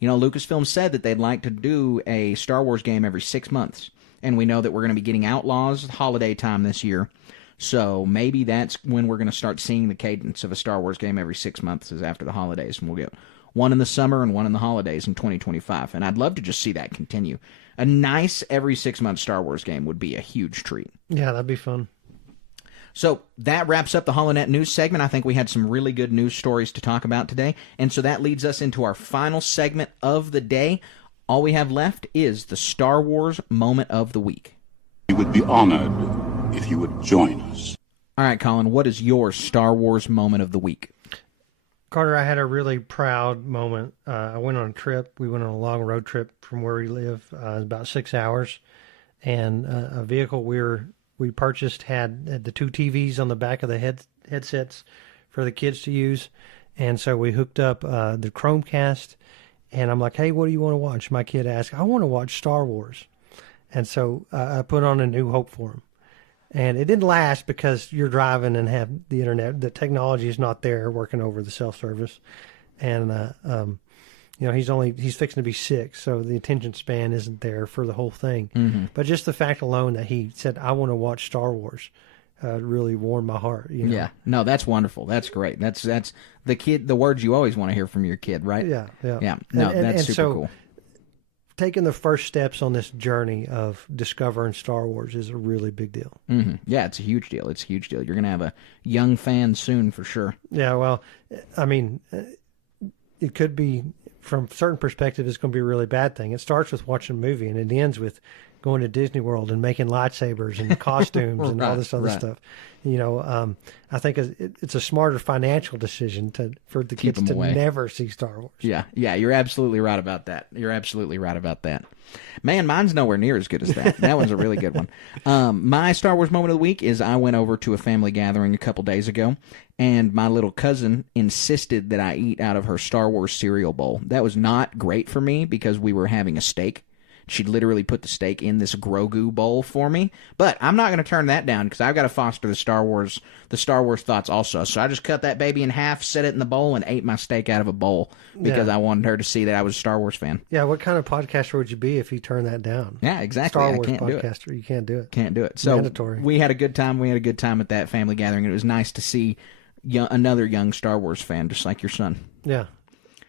Lucasfilm said that they'd like to do a Star Wars game every 6 months, and we know that we're going to be getting Outlaws holiday time this year. So maybe that's when we're going to start seeing the cadence of a Star Wars game every 6 months is after the holidays, and we'll get one in the summer and one in the holidays in 2025. And I'd love to just see that continue. A nice every 6 month Star Wars game would be a huge treat. Yeah, that'd be fun. So that wraps up the HoloNet news segment. I think we had some really good news stories to talk about today. And so that leads us into our final segment of the day, All we have left is the Star Wars moment of the week. We would be honored if you would join us. All right, Colin, what is your Star Wars moment of the week? Carter, I had a really proud moment. I went on a trip. We went on a long road trip from where we live, about 6 hours. And a vehicle we purchased had the 2 TVs on the back of the headsets for the kids to use. And so we hooked up the Chromecast. And I'm like, hey, what do you want to watch? My kid asked, I want to watch Star Wars. And so I put on A New Hope for him. And it didn't last because you're driving and have the internet. The technology is not there working over the self-service. And, he's fixing to be 6, so the attention span isn't there for the whole thing. Mm-hmm. But just the fact alone that he said, I want to watch Star Wars, really warmed my heart. Yeah. No, that's wonderful. That's great. That's the words you always want to hear from your kid, right? Yeah. Yeah. No, that's super cool. Taking the first steps on this journey of discovering Star Wars is a really big deal. Mm-hmm. Yeah, it's a huge deal. You're going to have a young fan soon for sure. Yeah, well, I mean, it could be, from a certain perspective, it's going to be a really bad thing. It starts with watching a movie, and it ends with going to Disney World and making lightsabers and costumes and all this other stuff. I think it's a smarter financial decision for the kids to never see Star Wars. Yeah, you're absolutely right about that. Man, mine's nowhere near as good as that. That one's a really good one. My Star Wars moment of the week is I went over to a family gathering a couple days ago, and my little cousin insisted that I eat out of her Star Wars cereal bowl. That was not great for me because we were having a steak. She'd literally put the steak in this Grogu bowl for me, but I'm not going to turn that down because I've got to foster the Star Wars thoughts also. So I just cut that baby in half, set it in the bowl, and ate my steak out of a bowl because I wanted her to see that I was a Star Wars fan. Yeah, what kind of podcaster would you be if you turned that down? Yeah, exactly. Star Wars I can't podcaster, do it. You can't do it. Can't do it. So mandatory. We had a good time. We had a good time at that family gathering. And it was nice to see another young Star Wars fan, just like your son. Yeah.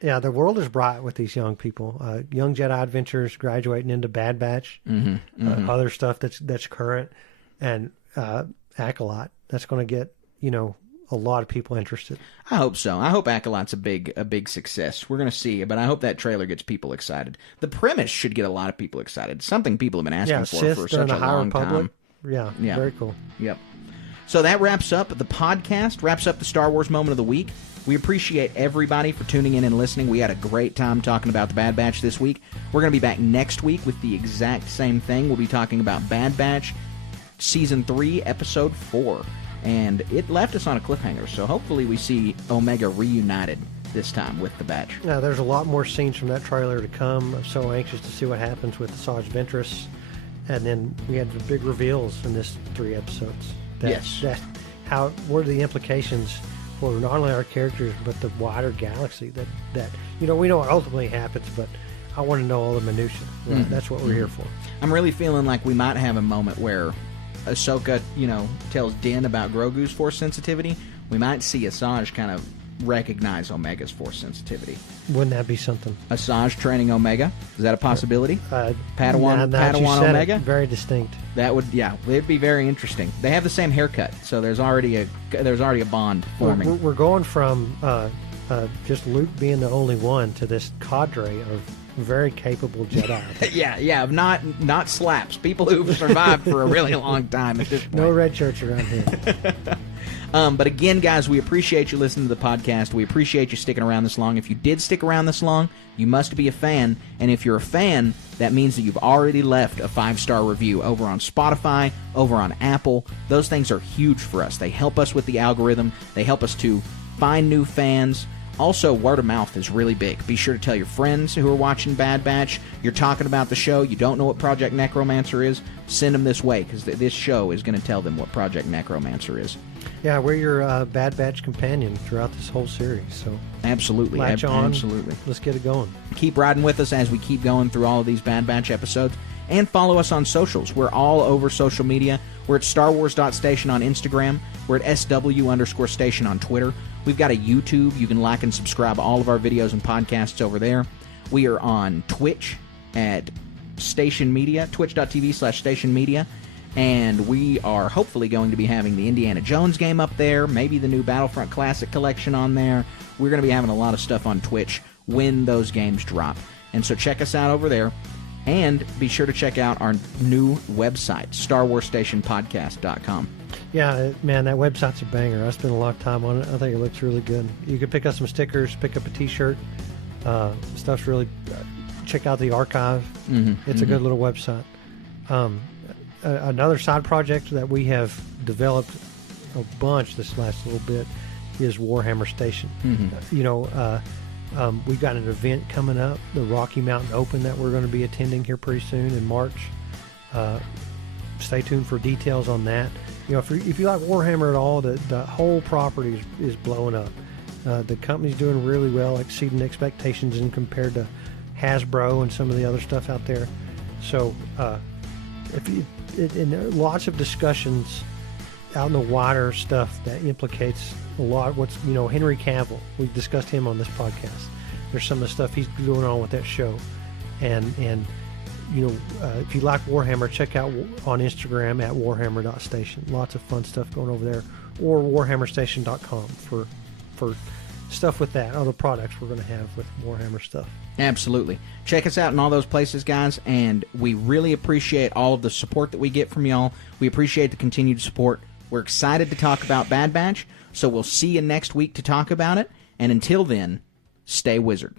Yeah, the world is bright with these young people. Young Jedi Adventures graduating into Bad Batch, other stuff that's current, and Acolyte. That's going to get a lot of people interested. I hope so. I hope Acolyte's a big success. We're going to see, but I hope that trailer gets people excited. The premise should get a lot of people excited. Something people have been asking for such a long time. Yeah, very cool. Yep. So that wraps up the podcast, wraps up the Star Wars moment of the week. We appreciate everybody for tuning in and listening. We had a great time talking about the Bad Batch this week. We're going to be back next week with the exact same thing. We'll be talking about Bad Batch Season 3, Episode 4. And it left us on a cliffhanger, so hopefully we see Omega reunited this time with the Batch. Now, there's a lot more scenes from that trailer to come. I'm so anxious to see what happens with Asajj Ventress. And then we had the big reveals in this 3 episodes. What are the implications for not only our characters but the wider galaxy that we know what ultimately happens, but I want to know all the minutiae. Right? That's what we're here for. I'm really feeling like we might have a moment where Ahsoka, tells Din about Grogu's force sensitivity. We might see Asajj kind of recognize Omega's force sensitivity. Wouldn't that be something? Asajj training Omega, is that a possibility? Padawan Omega, very distinct. That would, it'd be very interesting. They have the same haircut, so there's already a bond forming. We're going from just Luke being the only one to this cadre of very capable Jedi. Of not slaps, people who've survived for a really long time at this point. No red shirts around here. But again, guys, we appreciate you listening to the podcast. We appreciate you sticking around this long. If you did stick around this long, you must be a fan. And if you're a fan, that means that you've already left a 5-star review over on Spotify, over on Apple. Those things are huge for us. They help us with the algorithm. They help us to find new fans. Also, word of mouth is really big. Be sure to tell your friends who are watching Bad Batch. You're talking about the show. You don't know what Project Necromancer is. Send them this way, because this show is going to tell them what Project Necromancer is. Yeah, we're your Bad Batch companion throughout this whole series. So absolutely, latch on. Absolutely. Let's get it going. Keep riding with us as we keep going through all of these Bad Batch episodes. And follow us on socials. We're all over social media. We're at StarWars.station on Instagram. We're at SW_station on Twitter. We've got a YouTube. You can like and subscribe all of our videos and podcasts over there. We are on Twitch at Station Media, twitch.tv/Station Media. And we are hopefully going to be having the Indiana Jones game up there, maybe the new Battlefront Classic collection on there. We're going to be having a lot of stuff on Twitch when those games drop. And so check us out over there. And be sure to check out our new website, StarWarsStationPodcast.com. Yeah, man, that website's a banger. I spent a lot of time on it. I think it looks really good. You can pick up some stickers, pick up a T-shirt. Stuff's really... check out the archive. It's a good little website. Another side project that we have developed a bunch this last little bit is Warhammer Station. We've got an event coming up, the Rocky Mountain Open, that we're going to be attending here pretty soon in March. Stay tuned for details on that. If you like Warhammer at all, the whole property is blowing up. The company's doing really well, exceeding expectations and compared to Hasbro and some of the other stuff out there. So lots of discussions out in the wider stuff that implicates a lot of what's, Henry Cavill. We've discussed him on this podcast. There's some of the stuff he's doing on with that show. And if you like Warhammer, check out on Instagram at warhammer.station. Lots of fun stuff going over there. Or warhammerstation.com for stuff with that, other products we're going to have with Warhammer stuff. Absolutely. Check us out in all those places, guys, and we really appreciate all of the support that we get from y'all. We appreciate the continued support. We're excited to talk about Bad Batch, so we'll see you next week to talk about it, and until then, stay wizard.